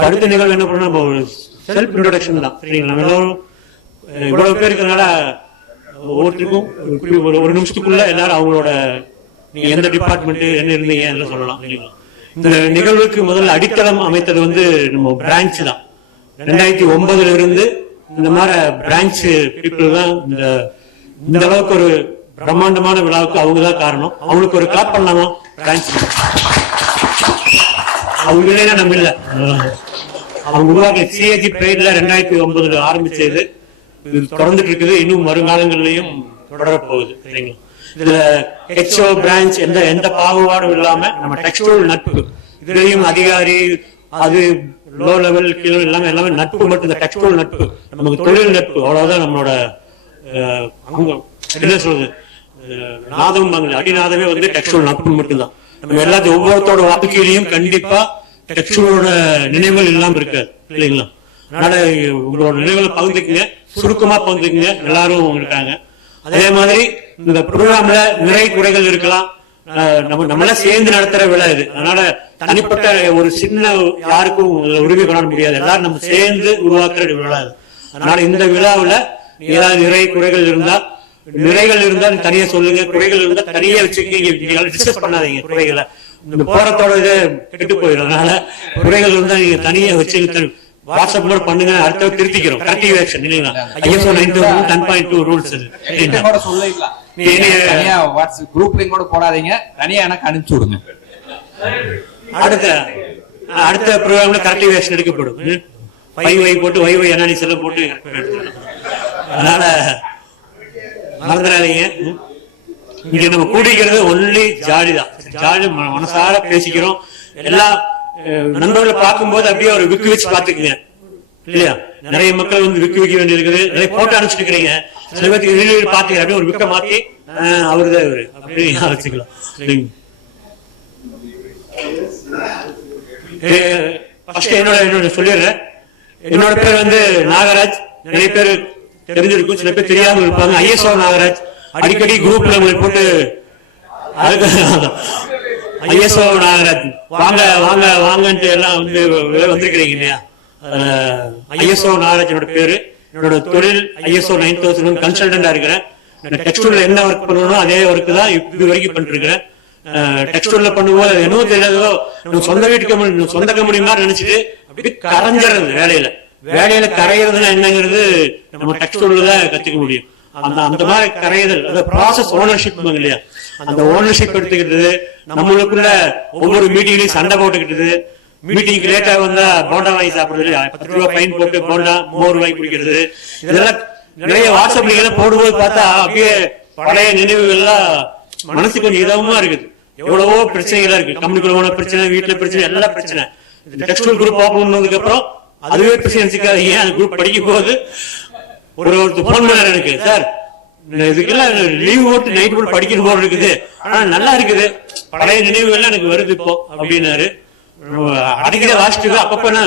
அடுத்த நிகழ்வு என்ன பண்ணா, செல்ஃப் இன்ட்ரோடக்ஷன் தான். சரிங்களா? எல்லாரும் இவ்வளவு பேர் இருக்கிறதுனால ஒவ்வொருத்தருக்கும் ஒரு நிமிஷத்துக்குள்ள எல்லாரும் அவங்களோட நீங்க எந்த டிபார்ட்மெண்ட் என்ன இருந்தீங்க எல்லாம் சொல்லலாம். இந்த நிகழ்வுக்கு முதல்ல அடித்தளம் அமைத்தது வந்து நம்ம பிரான்ச் தான். 2009 இருந்து இந்த மாதிரி பிரான்ச் பீப்புள் தான் இந்த அளவுக்கு ஒரு பிரம்மாண்டமான விழாவுக்கு அவங்க தான் காரணம். அவங்களுக்கு ஒரு கிளாப் பண்ணலாமா? பிரான்ச் அவங்க இல்லைன்னா நம்ம இல்ல. அவங்க உருவாக்க CAG பிரைட்ல 2009 ஆரம்பிச்சது, தொடர்ந்துட்டு இருக்குது. இன்னும் வருங்காலங்களிலையும் தொடரப்போகுது. சரிங்களா? இதுல HO பிரான்ச் எந்த பாகுபாடும் இல்லாம நம்ம டெக்ஸ்டைல் நட்பு, இதுலயும் அதிகாரி அது லோ லெவல் கீழே எல்லாமே நட்பு மட்டும். இந்த டெக்ஸ்டைல் நட்பு நமக்கு தொழில் நட்பு, அவ்வளவுதான் நம்மளோட என்ன சொல்றது நாதம், அடிநாதமே வந்து டெக்ஸ்டைல் நட்பு மட்டும்தான். நம்ம எல்லாத்தையும் ஒவ்வொருத்தோட வாழ்க்கையிலையும் கண்டிப்பா டெக்ஸ்டைலோட நினைவுகள் இல்லாம இருக்காது இல்லைங்களா? அதனால உங்களோட நினைவுகளை பகிர்ந்துக்குங்க, சுருக்கமா பகிர்ந்துக்குங்க. எல்லாரும் இருக்காங்க. அதே மாதிரி இந்த ப்ரோக்ராம்ல நிறை குறைகள் இருக்கலாம். நம்மள சேர்ந்து நடத்துற விழா இது. அதனால தனிப்பட்ட ஒரு சின்ன யாருக்கும் உரிமை கொண்டாட முடியாது. எல்லாரும் நம்ம சேர்ந்து உருவாக்குற விழா இது. அதனால இந்த விழாவுல ஏதாவது நிறை குறைகள் இருந்தா, நிறைகள் இருந்தா தனியா சொல்லுங்க, குறைகள் இருந்தா தனியா வச்சுக்கீங்க. டிஸ்கஸ் பண்ணாதீங்க குறைகளை. இந்த போறத்தோட இது கெட்டு போயிடும். அதனால குறைகள் இருந்தா நீங்க தனியா வச்சு வாட்ஸ்அப் கூட பண்ணுங்க. அடுத்த திருத்திக்கிறோம். கரெக்டிவ் ஆக்ஷன் இல்லைங்களா? ISO 10.2 rules. குரூப்லயும் கூட போடாதீங்க, தனியா எனக்கு அனுப்பிச்சு விடுங்க. அடுத்த ப்ரோக்ராம்ல கரெக்டிவ் ஆக்ஷன் எடுக்கப்படும். 5Y போட்டு YY அனாலிசிஸ் எல்லாம் போட்டு. அதனால மறந்துடாதீங்க. இங்க நம்ம கூடிக்கிறது ஒன்லி ஜாலி தான். ஜாலி மனசார பேசிக்கிறோம். எல்லா நண்பர்களை பார்க்கும்போது அப்படியே ஒரு விக்கு வச்சு பாத்துக்குங்க இல்லையா? நிறைய மக்கள் வந்து விக்கு வைக்க வேண்டி இருக்குது. நிறைய போட்டோ அனுப்பிச்சுட்டு இருக்கிறீங்க. சில பேருக்கு ரினியூவல் பார்ட்டி அப்படியே ஒரு விக்க மாத்தி அவருதான் இவரு அப்படி வச்சுக்கலாம். என்னோட சொல்லிடுறேன். என்னோட பேர் வந்து நாகராஜ். நிறைய பேர் தெரிஞ்சிருக்கும், சில பேர் தெரியாம இருப்பாங்க. ஐஎஸ்ஓ நாகராஜ். அடிக்கடி குரூப்ல உங்களுக்கு போட்டு ஐஎஸ்ஓ நாகராஜ் வாங்க வாங்க வாங்கன்ட்டு எல்லாம் வந்து வந்திருக்கிறீங்க இல்லையா? ஐஎஸ்ஓ நாகராஜ் என்னோட பேரு. என்னோட தொழில் ஐஎஸ்ஓ 9001 கன்சல்டண்டா இருக்கிறேன். டெக்ஸ்டைல்ல என்ன ஒர்க் பண்ணணும் அதே ஒர்க் தான் இது வரைக்கும் பண்ணிட்டு இருக்கிறேன். டெக்ஸ்டைல்ல பண்ணும்போது என்னவோ தெரியாதோ நம்ம சொந்த வீட்டுக்கு சொந்த கம்பெனி மாதிரி நினைச்சிட்டு அப்படி கரைஞ்சிடுறது. வேலையில கரையிறதுன்னா என்னங்கிறது நம்ம டெக்ஸ்டைல்ல தான் கத்துக்க முடியும். அந்த மாதிரி கரையுதல், அந்த ப்ராசஸ் ஓனர்ஷிப் இல்லையா, அந்த ஓனர்ஷிப் எடுத்துக்கிட்டது, நம்மளுக்குள்ள ஒவ்வொரு மீட்டிங்லயும் சண்டை போட்டுக்கிட்டது, மீட்டிங் லேட்டா வந்தா போண்டா வாங்கி சாப்பிடுறது, 10 ரூபாய் ஃபைன் போட்டு போண்டா மோர் வாங்கி குடிக்கிறது, இதெல்லாம் நிறைய வாட்ஸ்அப்ல எல்லாம் போடும்போது பார்த்தா அப்படியே பழைய நினைவுகள்லாம் மனசுக்கு கொஞ்சம் இதமா இருக்குது. எவ்வளவோ பிரச்சனைகளா இருக்கு, கம்யூனிக்குள்ள பிரச்சனை, வீட்டுல பிரச்சனை, எல்லா பிரச்சனை. டெக்ஸ்டைல் குரூப் ஓபன் பண்ணதுக்கு அப்புறம் அதுவே பிரச்சனை நினைச்சுக்காதீங்க. அந்த குரூப் படிக்கும் போது ஒருத்தர் போன் பண்ணாரு எனக்கு, சார் இதுக்கெல்லாம் லீவ் போட்டு நைட் போட்டு படிக்கணும் போல இருக்குது, ஆனா நல்லா இருக்குது, பழைய நினைவுகள்லாம் எனக்கு வருது இப்போ அப்படின்னாரு. அடிக்கடி வாசிட்டு அப்பப்ப என்ன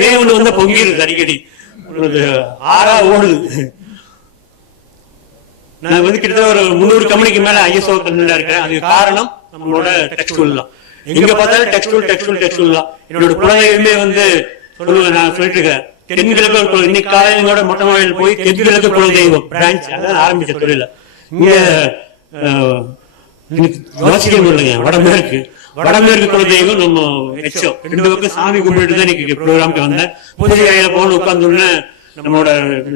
மே ஒண்ணு வந்தா பொங்கிடுது, அடிக்கடி ஆறா ஓடுது. நான் வந்து கிட்டத்தட்ட ஒரு 300 கம்பெனிக்கு மேல ஐஎஸ்ஓ கம்பெனில இருக்கேன். அதுக்கு காரணம் நம்மளோட டெக்ஸ்டைல் தான். எங்க பார்த்தாலும் டெக்ஸ்டைல் தான். என்னோட குழந்தைகளுமே வந்து சொல்லுவேன், நான் சொல்லிட்டு இருக்கேன், தென்கிழக்கு இன்னைக்கு காலையிலோட மொட்டை மாடியில் போய் தென்கிழக்கு குலதெய்வம் பிரான்ச் அதான் ஆரம்பிச்ச தொழில. இங்க யோசிக்க முடியலங்க. வடமேற்கு குலதெய்வம் நம்ம எச்சம் 2 பக்கம் சாமி கும்பிட்டு தான் இன்னைக்கு ப்ரோக்ராமுக்கு வந்தேன். பூஜை அறையில போன உட்கார்ந்து நம்மளோட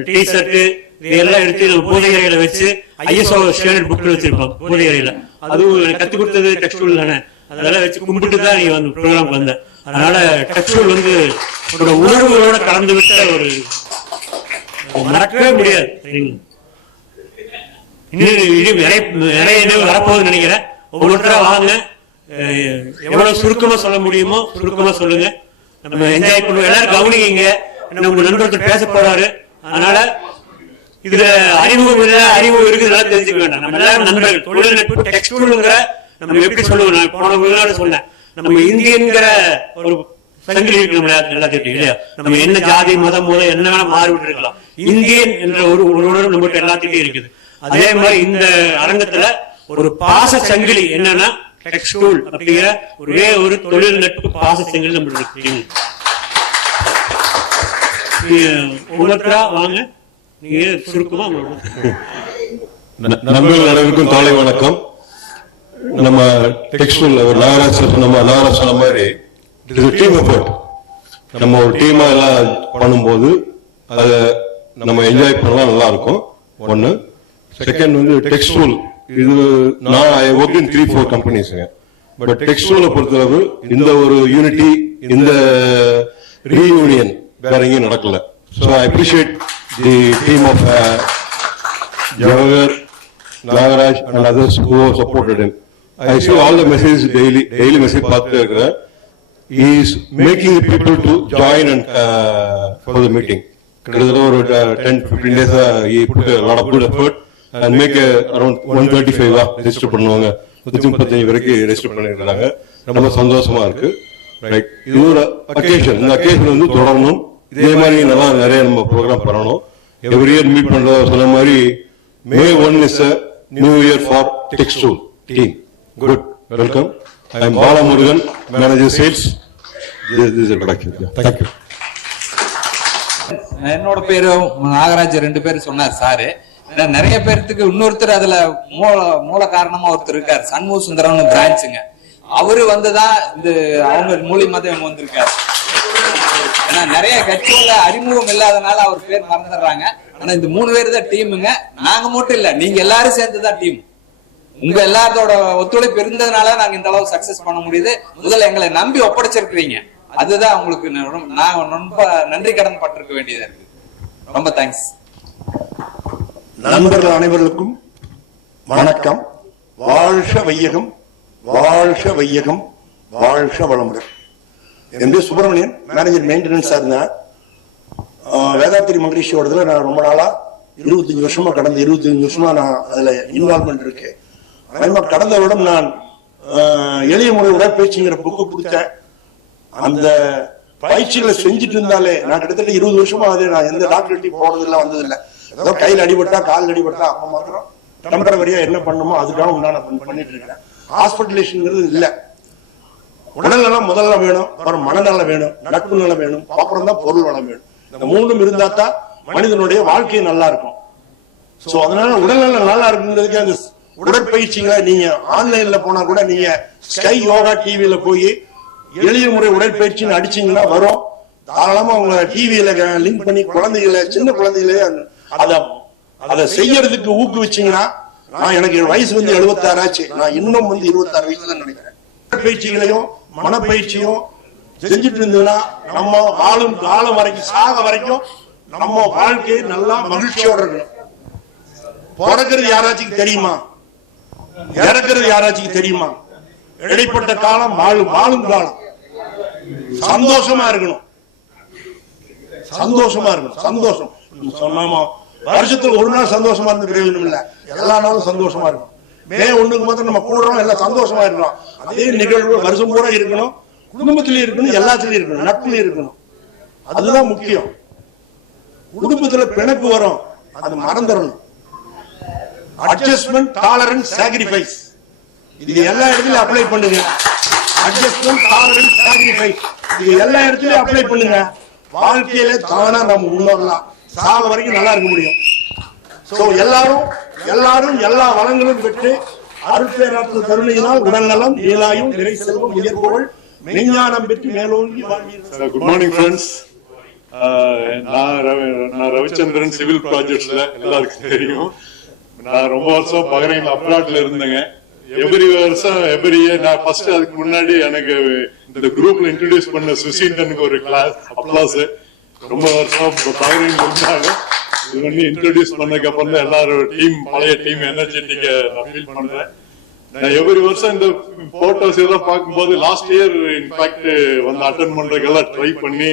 டி ஷர்ட் இதெல்லாம் எடுத்து நம்ம பூஜை அறையில வச்சு ஐஎஸ்ஓ ஸ்டாண்டர்ட் புக்ல வச்சிருப்போம் பூஜை அறையில. அதுவும் கத்து கொடுத்தது டெக்ஸ்டைல் தானே, அதெல்லாம் வச்சு கும்பிட்டு தான் நீ வந்து ப்ரோக்ராமுக்கு வந்தேன். அதனால டெக்ஸ்டைல் வந்து உங்களோட உணர்வுகளோட கலந்து விட்ட ஒரு மறக்கவே முடியாது. இன்னும் நிறைய நினைவு வரப்போகுதுன்னு நினைக்கிறேன். ஒவ்வொருத்தரா வாங்க, எவ்வளவு சுருக்கமா சொல்ல முடியுமோ சுருக்கமா சொல்லுங்க, நம்ம என்ஜாய் பண்ணுவோம். எல்லாரும் கவனிங்க, உங்க நண்பர்கள் பேச போறாரு. அதனால இதுல அறிமுகம் இருக்குது, நல்லா தெரிஞ்சுக்க வேண்டாம். நம்ம எல்லாரும் நண்பர்கள். தொழில்நுட்ப டெக்ஸ்டைல்ங்கிற நம்ம எப்படி சொல்லுவோம், நான் போன விழாவோட சொன்னேன், நம்ம இந்தியன்கிற ஒரு சங்கிலி இருக்கு, நம்ம எல்லாத்தையும் இல்லையா? நம்ம என்ன ஜாதி மதம் மூலம் என்ன வேணா மாறிவிட்டு இருக்கலாம், இந்தியன் என்ற ஒரு உணர்வு நம்மகிட்ட எல்லாத்தையும் இருக்குது. அதே மாதிரி இந்த அரங்கத்துல ஒரு பாச சங்கிலி என்னன்னா டெக்ஸ்டைல் அப்படிங்கிற ஒரே ஒரு தொழில்நுட்ப பாச சங்கிலி நம்மளுக்கு இருக்கு. ஒவ்வொருத்தரா வாங்க, நீங்க சுருக்கமா நண்பர்கள் அனைவருக்கும் காலை வணக்கம். நம்ம டெக்ஸ்டைல் ஒரு நாகராஜ் சொன்ன மாதிரி டீம் எஃபர்ட். நம்ம ஒரு டீமா எல்லாம் பண்ணும்போது அதை நம்ம என்ஜாய் பண்ணலாம், நல்லா இருக்கும். ஒன்னு. செகண்ட் வந்து டெக்ஸ்டைல், இது நான் ஐ ஒர்க் இன் 3-4 கம்பெனிஸ்ங்க. பட் டெக்ஸ்டைலை பொறுத்தளவு இந்த ஒரு யூனிட்டி, இந்த ரீயூனியன் வேற எங்கேயும் நடக்கல. So I appreciate the team of Jawahar, Nagaraj and others who have supported him. I see all the messages daily message பார்த்துட்டே இருக்கிறேன். He is making the people to join and for the meeting. கிட்டத்தட்ட ஒரு 10-15 days he put a lot of good effort and make around 135 register பண்ணுவாங்க. 135 வரைக்கும் ரெஜிஸ்டர் பண்ணிருக்காங்க. ரொம்ப சந்தோஷமா இருக்கு. ரைட், இது ஒரு அக்கேஷன். இந்த அக்கேஷன் வந்து தொடரணும். இதே மாதிரி நல்லா நிறைய நம்ம ப்ரோக்ராம் பண்ணணும். எவ்ரி இயர் மீட் பண்றதா சொன்ன மாதிரி May 1 is a new year for Textile team. Good, welcome. I am Bala Murugan, manager sales. This is a production. Thank you. என்னோட பேரு நாகராஜ், 2 பேர் சொன்னார் சாரு. நிறைய பேருக்கு இன்னொருத்தர் அதுல மூல காரணமா ஒருத்தர் இருக்காரு, சண்முக சுந்தரம் பிரான்ச்சுங்க. அவரு வந்துதான் இந்த அவங்க மூலியமா தான் வந்திருக்காரு. ஏன்னா நிறைய கட்சியில அறிமுகம் இல்லாதனால அவர் பேர் மறந்துடுறாங்க. ஆனா இந்த 3 பேர் தான் டீமுங்க. நாங்க மட்டும் இல்ல, நீங்க எல்லாரும் சேர்ந்துதான் டீம். உங்க எல்லாரோட ஒத்துழைப்பு இருந்ததுனால நாங்க இந்த அளவு சக்சஸ் பண்ண முடியுது. முதல்ல எங்களை நம்பி ஒப்படைச்சிருக்கிறீங்க, அதுதான் உங்களுக்கு நான் ரொம்ப நன்றி கடன் பட்டிருக்க வேண்டியதா இருக்கு. ரொம்ப தேங்க்ஸ். நண்பர்கள் அனைவருக்கும் வணக்கம். வாழ்க வையகம், வாழ்க வையகம், வாழ்க வளமுடன். என் பேர் சுப்பிரமணியன், மேனேஜர் மெயின்டெனன்ஸா இருந்தேன். வேதாத்திரி மகரிஷியோடதுல நான் ரொம்ப நாளா 25 வருஷமா, கடந்த 25 வருஷமா நான் அதுல இன்வால்மெண்ட் இருக்கு. அதே மாதிரி கடந்த வருடம் நான் எளிய முறை உடற்பயிற்சிங்கிற புக்கு கொடுத்தேன். அந்த பயிற்சிகளை செஞ்சுட்டு இருந்தாலே நான் கிட்டத்தட்ட 20 வருஷமா அது நான் எந்த டாக்டர்கிட்டையும் போனதில்லை, வந்ததில்லை. ஏதோ கையில் அடிபட்டா, கால் அடிபட்டா அப்ப மாத்திரம் டெம்பரவரியா என்ன பண்ணுமோ அதுக்காக உண்டான பண்ணிட்டு இருக்கிறேன். ஹாஸ்பிட்டலேஷன்ங்கிறது இல்லை. உடல் நலம் முதல்ல வேணும், அப்புறம் மனநலம் வேணும், நட்பு நலம் வேணும், அப்புறம் தான் பொருள் வளம் வேணும். இந்த மூணும் இருந்தா தான் மனிதனுடைய வாழ்க்கை நல்லா இருக்கும். சோ அதனால உடல்நலம் நல்லா இருக்குங்கிறதுக்கு அந்த உடற்பயிற்சிகளை நீங்க ஆன்லைன்ல போனா கூட நீங்க ஸ்கை யோகா டிவியில போய் எளிய முறை உடற்பயிற்சின்னு அடிச்சீங்கன்னா வரும். தாராளமா அவங்க டிவியில லிங்க் பண்ணி குழந்தைகளை, சின்ன குழந்தைகளே அதை செய்யறதுக்கு ஊக்குவிச்சீங்கன்னா, நான் எனக்கு வயசு வந்து 76 ஆச்சு, நான் இன்னும் வந்து 26 வயசு தான் நினைக்கிறேன். உடற்பயிற்சிகளையும் மனப்பயிற்சியும் செஞ்சுட்டு இருந்ததுன்னா நம்ம வாழும் காலம் வரைக்கும், சாக வரைக்கும் நம்ம வாழ்க்கையை நல்லா மகிழ்ச்சியோட இருக்கணும். பிறக்கிறது யாராச்சும் தெரியுமா? இறக்கிறது யாராச்சும் தெரியுமா? இடைப்பட்ட காலம் வாழும் காலம். சந்தோஷமா இருக்கணும், சந்தோஷமா இருக்கணும். சந்தோஷம் சொன்னாமா, வருஷத்துல ஒரு நாள் சந்தோஷமா இருந்து பிரயோஜனம் இல்ல, எல்லா நாளும் சந்தோஷமா இருக்கணும். மே 1க்கு மாத்திரம் நம்ம கூடுறோம், எல்லாம் சந்தோஷமா இருக்கணும். அதே நிகழ்வு வருஷம் பூரா இருக்கணும், குடும்பத்திலயும் இருக்கணும், எல்லாத்துலயும் இருக்கணும், நட்புலயும் இருக்கணும். அதுதான் முக்கியம். குடும்பத்துல பிணக்கு வரும், அது மறந்துடணும். அட்ஜஸ்ட்மெண்ட், டாலரன்ஸ், சாக்ரிஃபைஸ், இது எல்லா இடத்துலயும் அப்ளை பண்ணுங்க. அட்ஜஸ்ட்மெண்ட், டாலரன்ஸ், சாக்ரிஃபைஸ், இது எல்லா இடத்துலயும் அப்ளை பண்ணுங்க. வாழ்க்கையில தானா நம்ம முன்னோரலாம், சாக வரைக்கும் நல்லா இருக்க முடியும். சோ எல்லாரும் எல்லா வளங்களும் பெற்று அருட்பேராற்றல் கருணையினால் உடல்நலம், நீலாயும், நிறை செல்வம், உயர்வுகள், மெஞ்ஞானம் பெற்று மேலோங்கி வாழ்வீர்கள். Good morning friends. நான் ரவிச்சந்திரன், சிவில் ப்ராஜெக்ட்ஸ்ல எல்லாருக்கும் தெரியும். நான் ரொம்ப வருஷம் பஹ்ரைன்ல அப்ராட்ல இருந்தேங்க. எவ்ரி வருஷம் எவ்ரி இயர் நான் ஃபர்ஸ்ட் அதுக்கு முன்னாடி எனக்கு இந்த குரூப்ல இன்ட்ரோடியூஸ் பண்ண சுசீண்டனுக்கு ஒரு கிளாஸ் அப்ளாஸ். ரொம்ப வருஷம் பஹ்ரைன்ல இருந்தாங்க. இது பண்ணி இன்ட்ரோடியூஸ் பண்ணதுக்கு அப்புறம் தான் எல்லாரும் டீம், பழைய டீம் எனர்ஜெட்டிக்க நான் ஃபீல் பண்றேன். நான் எவ்ரி வருஷம் இந்த போட்டோஸ் எல்லாம் பார்க்கும்போது லாஸ்ட் இயர் இன்ஃபேக்ட் வந்து அட்டன் பண்றதுக்கு எல்லாம் ட்ரை பண்ணி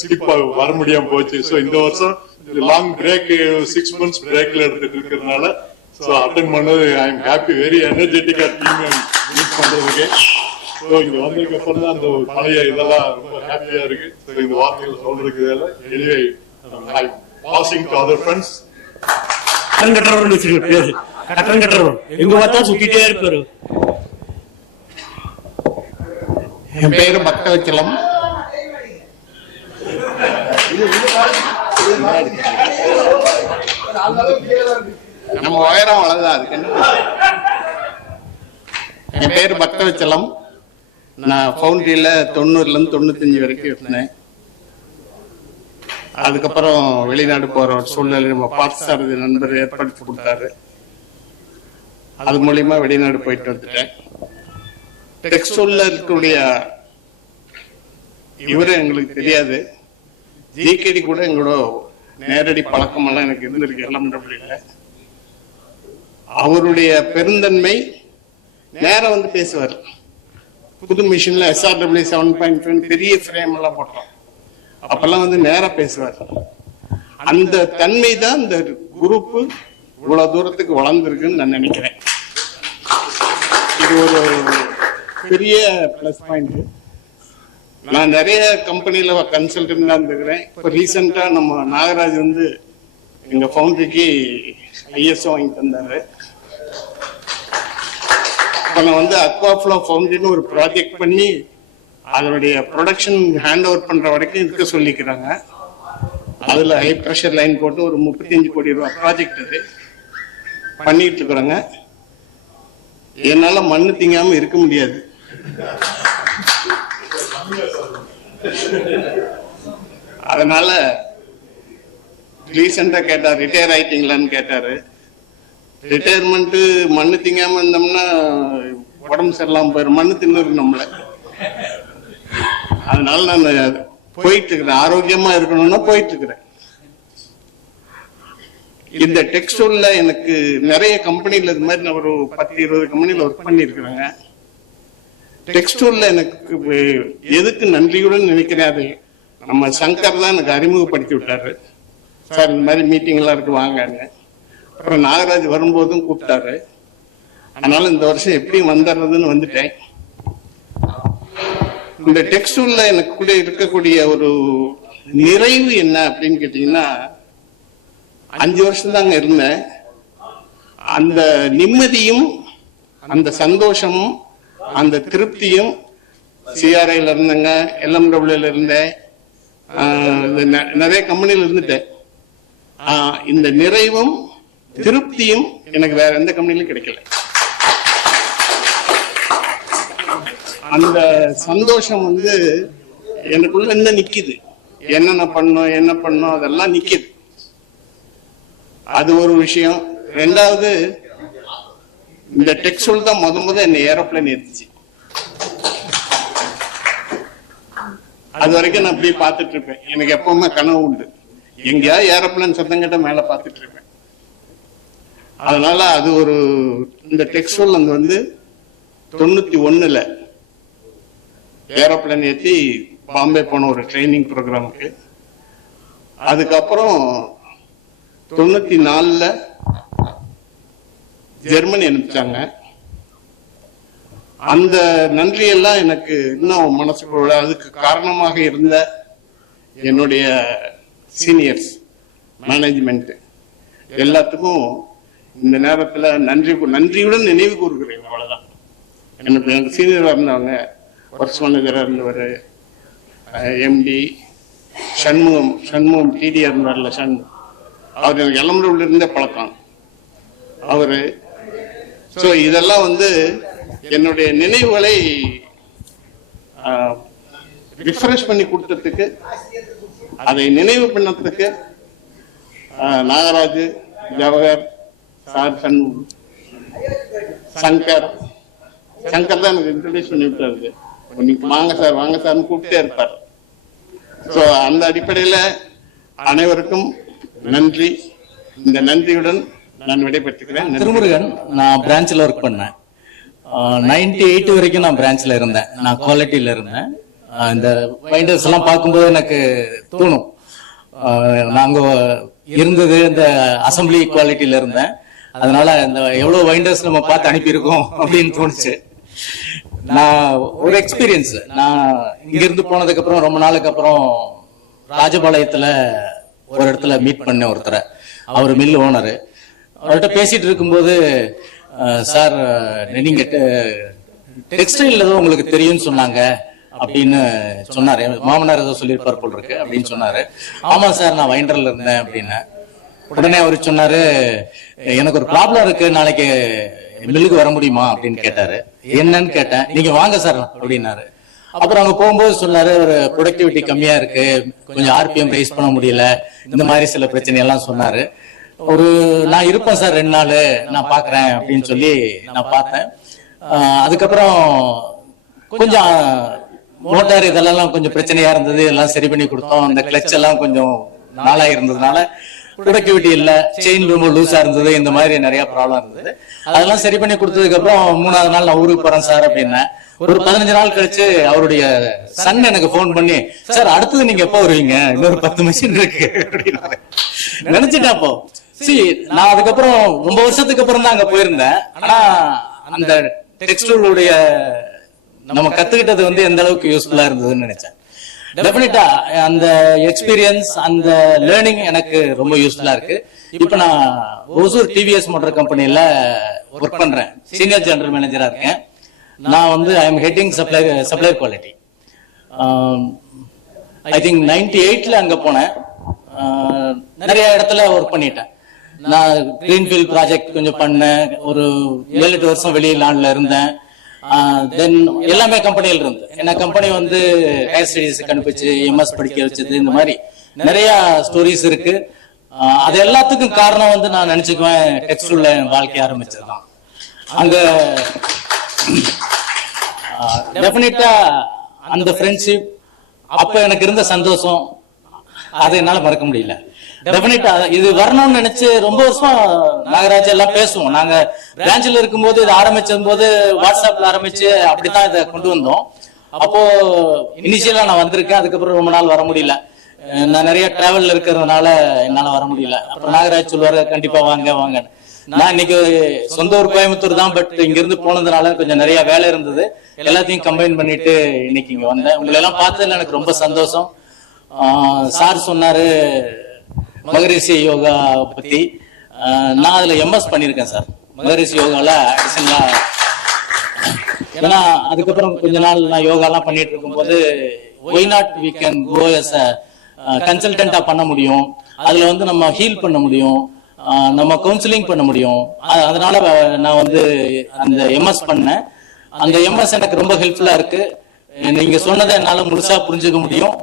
ஸ்கிப் வர முடியாம போச்சு. ஸோ இந்த வருஷம் லாங் பிரேக் 6 months பிரேக்ல எடுத்துட்டு இருக்கிறதுனால ஸோ அட்டன் பண்ணது ஐ எம் ஹாப்பி, வெரி எனர்ஜெட்டிக்கா டீம் மீட் பண்றதுக்கு. ஸோ இங்க வந்ததுக்கு அப்புறம் தான் அந்த பழைய இதெல்லாம் ரொம்ப ஹாப்பியா இருக்கு. ஸோ இந்த வார்த்தைகள் சொல்றதுக்கு anyway I passing to other friends. கட்டறவர்னு வச்சிருக்க பேரு கட்டறவர் எங்க பார்த்தா சுத்திட்டே இருப்பாரு. என் பேரு பக்தவச்சலம். நம்ம உயரம் அவ்வளவுதான் இருக்கு. என் பேரு பக்தவச்சலம். நான் ஃபவுண்டரியில 90ல இருந்து 95 வரைக்கும் இருந்தேன். அதுக்கப்புறம் வெளிநாடு போற ஒரு சூழ்நிலை நம்ம பார்த்தசாரதி நண்பர் ஏற்படுத்தி கொடுத்தாரு. அது மூலியமா வெளிநாடு போயிட்டு வந்துட்டேன். டெக்ஸ்டைல்ல இருக்கக்கூடிய இவரு எங்களுக்கு தெரியாது, ஜிகேடி கூட எங்களோட நேரடி பழக்கம் எல்லாம் எனக்கு இருந்திருக்கு, எல்லாம் இல்லை. அவருடைய பெருந்தன்மை, நேரம் வந்து பேசுவார். புது மிஷின்ல SRW 7.5 பெரிய ஃப்ரேம் எல்லாம் போட்டோம், அப்பெல்லாம் வந்து நேரம் பேசுவார். அந்த தன்மை தான் இந்த குரூப் இவ்வளவு தூரத்துக்கு வளர்ந்துருக்குன்னு நான் நினைக்கிறேன். இது ஒரு பெரிய பிளஸ் பாயிண்ட். நான் நிறைய கம்பெனில கன்சல்டன்டா இருந்துக்கிறேன். இப்போ ரீசெண்டா நம்ம நாகராஜ் வந்து எங்க ஃபவுண்டரிக்கு ISO வாங்கி தந்தாரு. இப்போ நான் வந்து அக்வாஃப்ளோ ஃபவுண்டரின்னு ஒரு ப்ராஜெக்ட் பண்ணி அதனுடைய ப்ரொடக்ஷன் ஹேண்ட் ஓவர் பண்ற வரைக்கும் இருக்க சொல்லிக்கிறாங்க. அதுல ஹை ப்ரெஷர் லைன் போட்டு ஒரு 35 கோடி ரூபாய் ப்ராஜெக்ட் அது பண்ணிட்டு இருக்கிறாங்க. என்னால மண்ணு திங்காம இருக்க முடியாது. அதனால ரீசெண்டா கேட்டார், ரிட்டையர் ஆயிட்டீங்களான்னு கேட்டாரு. ரிட்டையர்மெண்ட் மண்ணு திங்காம இருந்தோம்னா உடம்பு சரியில்லாம போயிடும், மண்ணு தின்னு நம்மள. அதனால நான் போயிட்டு இருக்கிறேன், ஆரோக்கியமா இருக்கணும்னா போயிட்டு இருக்கிறேன். இந்த டெக்ஸ்டைல்ல எனக்கு நிறைய கம்பெனில இது மாதிரி நான் ஒரு 10-20 கம்பெனில ஒர்க் பண்ணிருக்கிறேங்க. டெக்ஸ்டைல்ல எனக்கு எதுக்கு நன்றியுடன் நினைக்கிறேன், அது நம்ம சங்கர் தான் எனக்கு அறிமுகப்படுத்தி விட்டாரு. சார் இந்த மாதிரி மீட்டிங் எல்லாம் இருக்கு வாங்கன்னு. அப்புறம் நாகராஜ் வரும்போதும் கூப்பிட்டாரு. அதனால இந்த வருஷம் எப்படியும் வந்துடுறதுன்னு வந்துட்டேன். இந்த டெக்ஸ்டூல்ல எனக்கு கூட இருக்கக்கூடிய ஒரு நிறைவு என்ன அப்படின்னு கேட்டீங்கன்னா, 5 வருஷம் தாங்க இருந்தேன். அந்த நிம்மதியும் அந்த சந்தோஷமும் அந்த திருப்தியும், சிஆர்ஐல இருந்தேங்க, LMWல இருந்தேன், நிறைய கம்பெனில இருந்துட்டேன். இந்த நிறைவும் திருப்தியும் எனக்கு வேற எந்த கம்பெனிலும் கிடைக்கல. அந்த சந்தோஷம் எனக்குள்ள என்ன நிக்குது, என்னென்ன பண்ணோம் அதெல்லாம் நிக்குது. அது ஒரு விஷயம். ரெண்டாவது, இந்த டெக்ஸ்டூல் தான் முத என்ன ஏரோப்ளேன் ஏத்துச்சு. அது வரைக்கும் நான் அப்படியே பார்த்துட்டு இருப்பேன். எனக்கு எப்பவுமே கனவு உண்டு, எங்கேயா ஏரோப்ளேன் சத்தம் கிட்ட மேல பார்த்துட்டு இருப்பேன். அதனால அது ஒரு இந்த டெக்ஸ்டூல் 91ல ஏரோப்ளேன் ஏற்றி பாம்பே போன ஒரு ட்ரைனிங் ப்ரோக்ராமுக்கு. அதுக்கப்புறம் 94ல ஜெர்மனி அனுப்பிச்சாங்க. அந்த நன்றியெல்லாம் எனக்கு இன்னும் மனசுக்குள்ள. அதுக்கு காரணமாக இருந்த என்னுடைய சீனியர்ஸ், மேனேஜ்மெண்ட் எல்லாத்துக்கும் இந்த நேரத்துல நன்றியுடன் நினைவு கூறுகிறேன். அவ்வளவுதான். எனக்கு சீனியரா இருந்தவங்க, ஒர்க்ஸ் மேனேஜரா இருந்தவர் MD சண்முகம் TDR இருந்தார்ல, சண்முகம், அவர் எனக்கு LMWல இருந்தே பழக்கம் அவரு. ஸோ இதெல்லாம் என்னுடைய நினைவுகளை ரிஃப்ரெஷ் பண்ணி கொடுத்ததுக்கு, அதை நினைவு பண்ணதுக்கு நாகராஜ், ஜவஹர் சார், சங்கர் தான் எனக்கு இன்ட்ரடியூஸ் பண்ணி விட்டாரு. நீங்க வாங்க சார்னு கூப்பிட்டே இருப்பார். ஸோ அந்த அடிப்படையில் அனைவருக்கும் நன்றி. இந்த நன்றியுடன் நான் விடைபெற்றுக்கிறேன். திருமுருகன். நான் பிரான்ச்ல ஒர்க் பண்ணேன். 98 வரைக்கும் நான் பிரான்ச்ல இருந்தேன். நான் குவாலிட்டியில இருந்தேன். இந்த வைண்டர்ஸ் எல்லாம் பார்க்கும்போது எனக்கு தோணும், நாங்க இருந்தது இந்த அசம்பிளி குவாலிட்டியில இருந்தேன். அதனால இந்த எவ்வளவு வைண்டர்ஸ் நம்ம பார்த்து அனுப்பியிருக்கோம் அப்படின்னு தோணுச்சு. நான் ஒரு எக்ஸ்பீரியன்ஸ், நான் இங்க இருந்து போனதுக்கு அப்புறம் ரொம்ப நாளுக்கு அப்புறம் ராஜபாளையத்துல ஒரு இடத்துல மீட் பண்ண ஒருத்தரை, அவர் மில் ஓனரு. அவர்கிட்ட பேசிட்டு இருக்கும்போது, சார் நீங்க டெக்ஸ்டைல் ஏதோ உங்களுக்கு தெரியும்னு சொன்னாங்க அப்படின்னு சொன்னாரு. மாமனார் ஏதோ சொல்லியிருப்பார் போல் இருக்கு அப்படின்னு சொன்னாரு. ஆமா சார், நான் வைண்டர்ல இருந்தேன் அப்படின்னு. உடனே அவரு சொன்னாரு, எனக்கு ஒரு ப்ராப்ளம் இருக்கு, நாளைக்கு மில்லுக்கு வர முடியுமா அப்படின்னு கேட்டாரு. என்னன்னு கேட்டேன். நீங்க வாங்க சார் அப்படின்னாரு. அப்புறம் அங்க போகும்போது சொன்னாரு, ஒரு ப்ரொடக்டிவிட்டி கம்மியா இருக்கு, கொஞ்சம் RPM ரைஸ் பண்ண முடியல, இந்த மாதிரி சில பிரச்சனை எல்லாம் சொன்னாரு. நான் இருப்பேன் சார் 2 நாள், நான் பாக்குறேன் அப்படின்னு சொல்லி நான் பார்த்தேன். அதுக்கப்புறம் கொஞ்சம் மோட்டார் இதெல்லாம் கொஞ்சம் பிரச்சனையா இருந்தது, எல்லாம் சரி பண்ணி கொடுத்தோம். அந்த கிளச் எல்லாம் கொஞ்சம் நாளா இருந்ததுனால ப்ரொடக்டிவிட்டி இல்ல, செயின் ரொம்ப லூஸா இருந்தது, இந்த மாதிரி நிறைய ப்ராப்ளம் இருந்தது. அதெல்லாம் சரி பண்ணி கொடுத்ததுக்கு அப்புறம் 3ஆவது நாள் நான் ஊருக்கு போறேன் சார் அப்படின்னேன். ஒரு 15 நாள் கழிச்சு அவருடைய சன் எனக்கு போன் பண்ணி, சார் அடுத்தது நீங்க எப்போ வருவீங்க, இன்னொரு 10 மிஷின் இருக்கு அப்படின்னு நினைச்சிட்டேன். அப்போ நான் அதுக்கப்புறம் ரொம்ப வருஷத்துக்கு அப்புறம் தான் அங்க போயிருந்தேன். ஆனா அந்த டெக்ஸ்டைலுடைய நம்ம கத்துக்கிட்டது எந்த அளவுக்கு யூஸ்ஃபுல்லா இருந்ததுன்னு நினைச்சேன். டெஃபினட்டா அந்த எக்ஸ்பீரியன்ஸ், அந்த லேர்னிங் எனக்கு ரொம்ப யூஸ்ஃபுல்லா இருக்கு. இப்ப நான் ஓசூர் TVS மோட்டார் கம்பெனில ஒர்க் பண்றேன். சீனியர் ஜெனரல் மேனேஜரா இருக்கேன். நான் I am heading supplier quality. I think 98ல அங்க போனேன். நிறைய இடத்துல ஒர்க் பண்ணிட்டேன். நான் கிரீன்ஃபீல்ட் ப்ராஜெக்ட் கொஞ்சம் பண்ணேன். ஒரு 7-8 வருஷம் வெளிநாடுல இருந்தேன். தென் எல்லாமே கம்பெனியில் இருந்து, என்ன கம்பெனி ஹையர் ஸ்டடீஸ்க்கு அனுப்பிச்சு, MS படிக்க வச்சது, இந்த மாதிரி நிறைய ஸ்டோரிஸ் இருக்கு. அது எல்லாத்துக்கும் காரணம் நான் நினைச்சுக்குவேன், டெக்ஸ்டைல்ல வாழ்க்கை ஆரம்பிச்சதுதான். அங்க டெஃபினட்டா அந்த ஃப்ரெண்ட்ஷிப், அப்ப எனக்கு இருந்த சந்தோஷம், அதை என்னால மறக்க முடியல. டெஃபினட்டா இது வரணும்னு நினைச்சு ரொம்ப வருஷம் நாகராஜ் எல்லாம் பேசுவோம். நாங்க பிரான்ச்ல இருக்கும்போது இது ஆரம்பிச்சும் போது வாட்ஸ்அப்ல ஆரம்பிச்சு அப்படித்தான் இதை கொண்டு வந்தோம். அப்போ இனிஷியலா நான் வந்திருக்கேன். அதுக்கப்புறம் ரொம்ப நாள் வர முடியல. நான் நிறைய டிராவல்ல இருக்கிறதுனால என்னால வர முடியல. அப்புறம் நாகராஜ் சொல்லுவாரு கண்டிப்பா வாங்க வாங்க. நான் இன்னைக்கு சொந்த ஊர் கோயம்புத்தூர் தான், பட் இங்க இருந்து போனதுனால கொஞ்சம் நிறைய வேலை இருந்தது, எல்லாத்தையும் கம்பைன் பண்ணிட்டு இன்னைக்கு இங்க வந்தேன். உங்களை எல்லாம் பார்த்ததுல எனக்கு ரொம்ப சந்தோஷம். சார் சொன்னாரு மகரிஷி யோகா பத்தி. நான் அதுல எம்எஸ் பண்ணிருக்கேன் சார், மகரிஷி யோகால அடிஷனலா. ஏன்னா அதுக்கப்புறம் கொஞ்ச நாள் நான் யோகா எல்லாம் பண்ணிட்டு இருக்கும் போது why not we can go as கன்சல்டன்டா பண்ண முடியும், அதுல வந்து நம்ம ஹீல் பண்ண முடியும், நம்ம கவுன்சிலிங் பண்ண முடியும். அதனால நான் வந்து அந்த எம்எஸ் பண்ணேன். அந்த எம்எஸ் எனக்கு ரொம்ப ஹெல்ப்ஃபுல்லா இருக்கு. நீங்க சொன்னதை என்னால முழுசா புரிஞ்சுக்க முடியும்.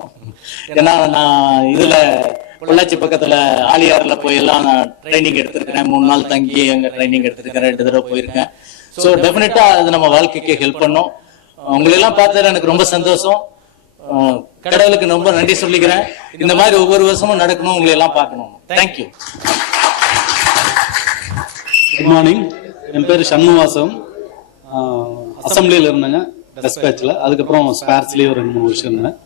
ஏன்னா நான் இதுல பொள்ளாச்சி பக்கத்துல ஆலியார்ல போய் எல்லாம் நான் ட்ரைனிங் எடுத்திருக்கிறேன். 3 நாள் தங்கி அங்க ட்ரைனிங் எடுத்திருக்கிறேன், 2 தடவை போயிருக்கேன். ஸோ டெஃபினட்டா அது நம்ம வாழ்க்கைக்கு ஹெல்ப் பண்ணும். உங்களை எல்லாம் பார்த்ததுல எனக்கு ரொம்ப சந்தோஷம். கடவுளுக்கு ரொம்ப நன்றி சொல்லிக்கிறேன். இந்த மாதிரி ஒவ்வொரு வருஷமும் நடக்கணும், உங்களை எல்லாம் பார்க்கணும். தேங்க்யூ. Good morning. என் பேர் சண்முகாசம். அசம்பிளியில் இருந்தேங்க, டெஸ்பேச்சில். அதுக்கப்புறம் ஸ்பேர்ஸ்லேயே ஒரு 2-3 வருஷம் இருந்தேன்.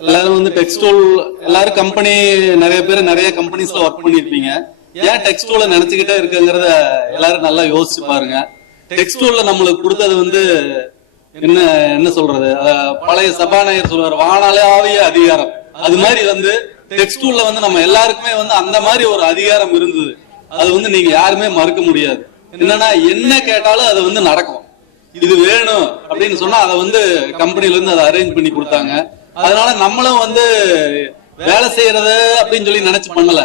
எல்லாரும் வந்து டெக்ஸ்டைல், எல்லாரும் கம்பெனி, நிறைய பேர் நிறைய கம்பெனிஸ்ல ஒர்க் பண்ணியிருப்பீங்க. ஏன் டெக்ஸ்டைல நினைச்சுக்கிட்டே இருக்குங்கிறத எல்லாரும் நல்லா யோசிச்சு பாருங்க. டெக்ஸ்டைல்ல நம்மளுக்கு கொடுத்தது வந்து என்ன சொல்றது, பழைய சபாநாயகர் சொல்லுவார், வானாலே ஆவிய அதிகாரம். அது மாதிரி வந்து டெக்ஸ்டைல்ல வந்து நம்ம எல்லாருக்குமே வந்து அந்த மாதிரி ஒரு அதிகாரம் இருந்தது. அது வந்து நீங்க யாருமே மறுக்க முடியாது. என்னன்னா என்ன கேட்டாலும் அது வந்து நடக்கும். இது வேணும் அப்படின்னு சொன்னா அதை வந்து கம்பெனில இருந்து அதை அரேஞ்ச் பண்ணி கொடுத்தாங்க. அதனால நம்மளும் வந்து வேலை செய்யறது அப்படின்னு சொல்லி நினைச்சு பண்ணல.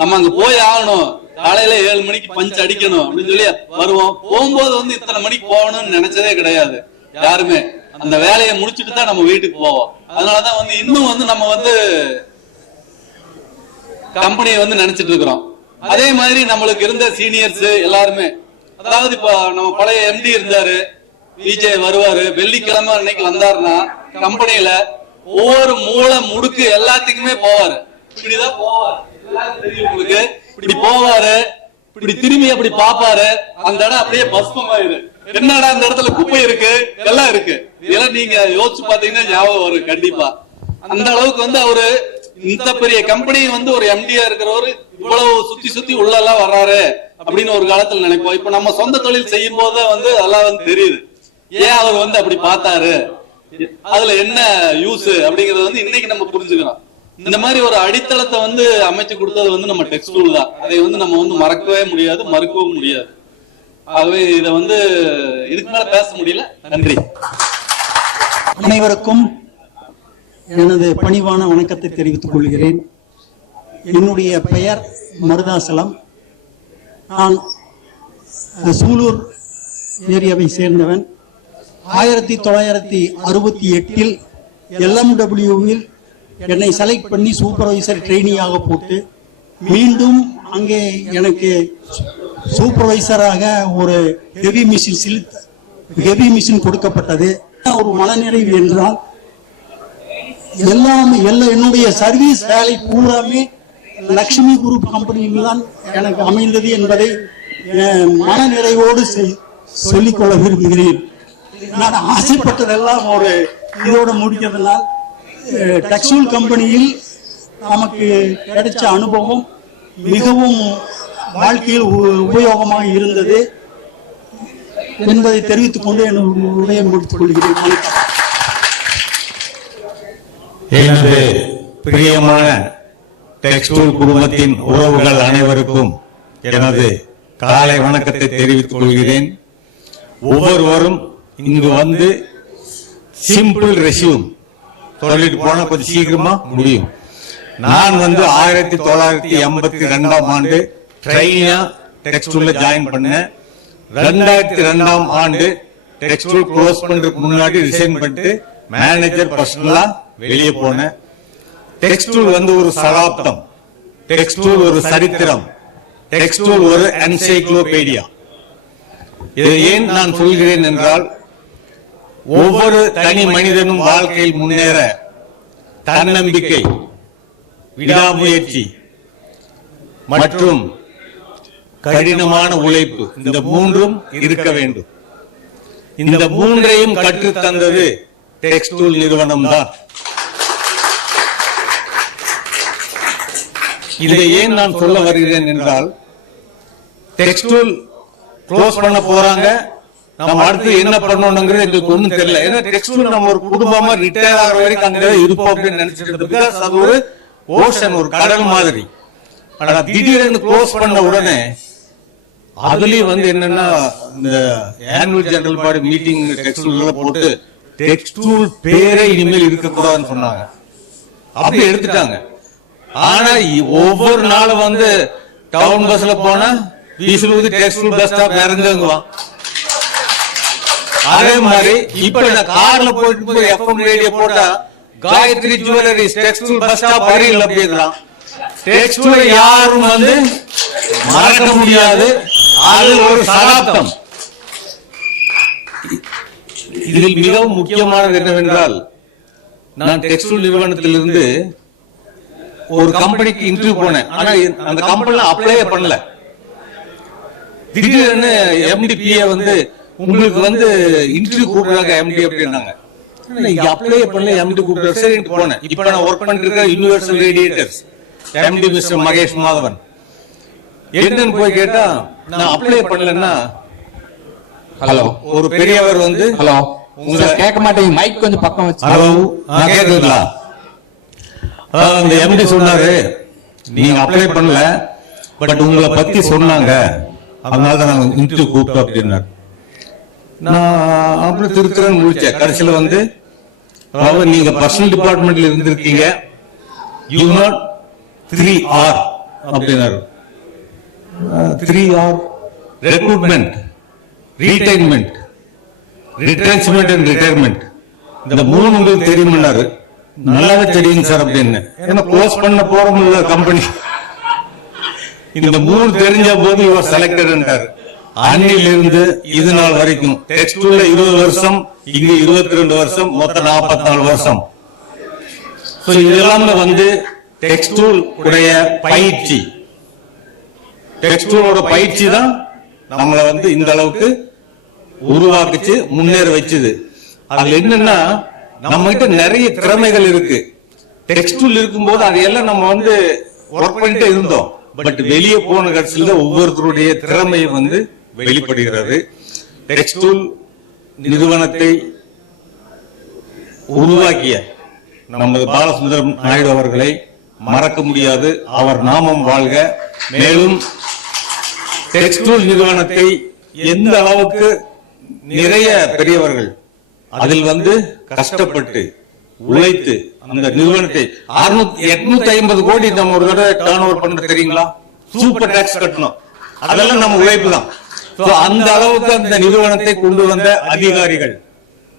நம்ம அங்க போய் ஆகணும், காலையில 7 மணிக்கு பஞ்ச் அடிக்கணும் அப்படின்னு சொல்லி வருவோம். போகும்போது வந்து இத்தனை மணிக்கு போகணும்னு நினைச்சதே கிடையாது யாருமே. அந்த வேலையை முடிச்சுட்டு தான் நம்ம வீட்டுக்கு போவோம். அதனாலதான் வந்து இன்னும் வந்து நம்ம வந்து கம்பெனியை வந்து நினைச்சிட்டு இருக்கிறோம். அதே மாதிரி நம்மளுக்கு இருந்த சீனியர்ஸ் எல்லாருமே, அதாவது இப்ப நம்ம பழைய எம்டி இருந்தாரு, விஜய் வருவாரு, வெள்ளிக்கிழமை அன்னைக்கு வந்தாருன்னா கம்பெனியில ஒவ்வொரு மூளை முடுக்கு எல்லாத்துக்குமே போவாரு. இப்படிதான் போவாரு, தெரியும் உங்களுக்கு. இப்படி போவாரு, இப்படி திரும்பி அப்படி பாப்பாரு, அந்த இடம் அப்படியே பஸ்பமாயிரு. என்னடா அந்த இடத்துல குப்பை இருக்கு, எல்லாம் இருக்கு. இதெல்லாம் நீங்க யோசிச்சு பாத்தீங்கன்னா ஞாபகம் வரும் கண்டிப்பா. அந்த அளவுக்கு வந்து அவரு இந்த பெரிய கம்பெனி வந்து ஒரு எம்டியா இருக்கிறவரு இவ்வளவு சுத்தி சுத்தி உள்ள எல்லாம் வர்றாரு அப்படின்னு ஒரு காலத்துல நினைப்போம். இப்ப நம்ம சொந்த தொழில் செய்யும் போது வந்து அதெல்லாம் வந்து தெரியுது, ஏன் அவர் வந்து அப்படி பார்த்தாரு, அதுல என்ன யூஸ் அப்படிங்கறது வந்து இன்னைக்கு நம்ம புரிஞ்சுக்கிறோம். இந்த மாதிரி ஒரு அடித்தளத்தை வந்து அமைச்சு கொடுத்தது வந்து நம்ம டெக்ஸ்டைல் தான். அதை வந்து நம்ம வந்து மறக்கவே முடியாது, மறுக்கவும் முடியாது. ஆகவே இதை வந்து இதுக்கு மேல பேச முடியல. நன்றி. அனைவருக்கும் எனது பணிவான வணக்கத்தை தெரிவித்துக் கொள்கிறேன். என்னுடைய பெயர் மருதாசலம். நான் சூலூர் ஏரியாவை சேர்ந்தவன். 1968 LMWவில் என்னை செலக்ட் பண்ணி சூப்பர்வைசர் ட்ரெயினியாக போட்டு மீண்டும் அங்கே எனக்கு சூப்பர்வைசராக ஒரு ஹெவி மிஷின் கொடுக்கப்பட்டது. ஒரு மனநிறைவு என்றால் என்னுடைய சர்வீஸ் வேலை பூராமே லட்சுமி குரூப் கம்பெனியில் தான் எனக்கு அமைந்தது என்பதை மனநிறைவோடு சொல்லிக்கொள்ள விரும்புகிறேன். நான் ஆசைப்பட்டதெல்லாம் ஒரு இதோட முடிக்கிறதுனால் டெக்ஸ்டைல் கம்பெனியில் நமக்கு கிடைச்ச அனுபவம் மிகவும் வாழ்க்கையில் உபயோகமாக இருந்தது என்பதை தெரிவித்துக் கொண்டு என்னுடைய முடித்துக் கொள்கிறேன். எனது பிரியமான டெக்ஸ்டைல் குடும்பத்தின் உறவுகள் அனைவருக்கும் எனது காலை வணக்கத்தை தெரிவித்துக் கொள்கிறேன். ஒவ்வொருவரும் இங்கு வந்து சிம்பிள் ரெஸ்யூம் சொல்லிட்டு போனா கொஞ்சம் சீக்கிரமா முடியும். நான் வந்து 1982ஆம் ஆண்டு ட்ரெயினா டெக்ஸ்டைல்ல ஜாயின் பண்ணேன். 2002ஆம் ஆண்டு டெக்ஸ்டைல் க்ளோஸ் பண்றதுக்கு முன்னாடி ரிசைன் பண்ணிட்டு மேனேஜர் பர்சனலா வெளியே போனேன். டெக்ஸ்டைல் வந்து ஒரு சகாப்தம், டெக்ஸ்டைல் ஒரு சரித்திரம், டெக்ஸ்டைல் ஒரு என்சைக்ளோபீடியா. இதை ஏன் நான் சொல்கிறேன் என்றால், ஒவ்வொரு தனி மனிதனும் வாழ்க்கையில் முன்னேற தன்னம்பிக்கை, விடாமுயற்சி மற்றும் கடினமான உழைப்பு, இந்த மூன்றும் இருக்க வேண்டும். இந்த மூன்றையும் கற்றுத்தந்தது டெக்ஸ்டைல் நிறுவனம் தான். இதை ஏன் நான் சொல்ல வருகிறேன் என்றால், டெக்ஸ்டைல் க்ளோஸ் பண்ண போறாங்க, நம்ம அடுத்து என்ன பண்ணணுங்கிறது எங்களுக்கு ஒண்ணும் தெரியல. ஏன்னா டெக்ஸ்டைல் நம்ம ஒரு குடும்பமா ரிட்டையர் ஆகிற வரைக்கும் அங்கே இருப்போம் அப்படின்னு நினைச்சிட்டு, பிகாஸ் அது ஒரு ஓஷன், ஒரு கடல் மாதிரி. ஆனா திடீர்னு க்ளோஸ் பண்ண உடனே அதுலயும் வந்து என்னன்னா, இந்த annual general body meeting textile போட்டு டெக்ஸ்டைல் பேரே இனிமேல் இருக்கக்கூடாதுன்னு சொன்னாங்க. அப்படி எடுத்துட்டாங்க. ஆனா ஒவ்வொரு நாளும் வந்து டவுன் பஸ்ல போனா வீசுவது டெக்ஸ்டைல் பஸ் ஸ்டாப் இறங்குவான். அதே மாதிரி இப்ப நான் கார்ல போயிட்டு போய் எஃப்எம் ரேடியோ போட்டா Gayathri jewellers textile bus stop அருகில் அப்படிங்கிறான். டெக்ஸ்டைல் யாரும் வந்து மறக்க முடியாது. அது ஒரு சகாப்தம். இதில் மிகவும் முக்கியமானது என்னவென்றால், நான் டெக்ஸ்டைல் நிறுவனத்திலிருந்து ஒரு கம்பெனிக்கு இன்டர்வியூ போனேன். ஆனா அந்த கம்பெனில அப்ளை பண்ணல. திடீர்னு எம்டிபிஏ வந்து உங்களுக்கு வந்து இன்டர்வியூ கூப்பிடுறாங்க எம்டி அப்படின்னாங்க. அப்ளை பண்ணல, எம்டி கூப்பிடுறாரு, சரி போனேன். இப்ப நான் ஒர்க் பண்ணிட்டு இருக்க universal radiators empty mister Mahesh Madhavan. என்னன்னு போய் கேட்டா, நான் அப்ளை பண்ணலன்னா, ஹலோ ஒரு பெரியவர் வந்து, ஹலோ உங்க கேட்க மாட்டேங்க, மைக் கொஞ்சம் பக்கம் வச்சு, ஹலோ கேக்குதுங்களா? அந்த எம்டி சொன்னாரு, நீங்க அப்ளை பண்ணல, பட் உங்களை பத்தி சொன்னாங்க, அதனாலதான் நாங்க இன்டர்வியூ கூப்பிட்டோம் அப்படின்னாரு. நான் அப்படி திருத்துறேன்னு முடிச்சேன். கடைசியில வந்து, நீங்க பர்சனல் டிபார்ட்மெண்ட்ல இருந்திருக்கீங்க, யூ நாட் 3R அப்படின்னாரு. 3R recruitment, retainment, retrenchment and retirement. இந்த மூணு உங்களுக்கு தெரியும்னாரு. நல்லாவே தெரியும் சார் அப்படின்னு. ஏன்னா க்ளோஸ் பண்ண போறோம்ல கம்பெனி. இந்த மூணு தெரிஞ்ச போது இவர் செலக்டட். அன்னிலிருந்து இது நாள் வரைக்கும் டெக்ஸ்டைல்ல 20 வருஷம், இங்க 22 வருஷம், மொத்தம் 44 வருஷம். இதெல்லாம் வந்து டெக்ஸ்டைல் உடைய பயிற்சி. டெக்ஸ்டைலோட பயிற்சி தான் நம்மளை வந்து இந்த அளவுக்கு உருவாக்குச்சு, முன்னேற வச்சுது. அதுல என்னன்னா, நம்ம கிட்ட நிறைய திறமைகள் இருக்கு. டெக்ஸ்டைல் இருக்கும்போது அதையெல்லாம் நம்ம வந்து ஒர்க் பண்ணிட்டே இருந்தோம். பட் வெளியே போன கட்சியில ஒவ்வொருத்தருடைய திறமையை வந்து வெளிப்படுகிறது. டெக்ஸ்டைல் நிறுவனத்தை உருவாக்கிய நமது பாலசுந்தரம் நாயுடு அவர்களை மறக்க முடியாது. அவர் நாமம் வாழ்க. மேலும் டெக்ஸ்டைல் நிறுவனத்தை எந்த அளவுக்கு நிறைய பெரியவர்கள் அதில் வந்து கஷ்டப்பட்டு உழைத்து அந்த நிறுவனத்தை 850 கோடி நம்ம ஒரு தடவை டர்ன் ஓவர் பண்ண தெரியுங்களா? சூப்பர் டாக்ஸ் கட்டணும். அதெல்லாம் நம்ம உழைப்பு தான். அந்த அளவுக்கு அந்த நிறுவனத்தை கொண்டு வந்த அதிகாரிகள்,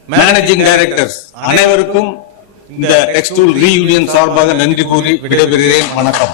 மேனேஜிங் டைரக்டர்ஸ் அனைவருக்கும் இந்த டெக்ஸ்டைல் ரீயூனியன் சார்பாக நன்றி கூறி விடைபெறுகிறேன். வணக்கம்.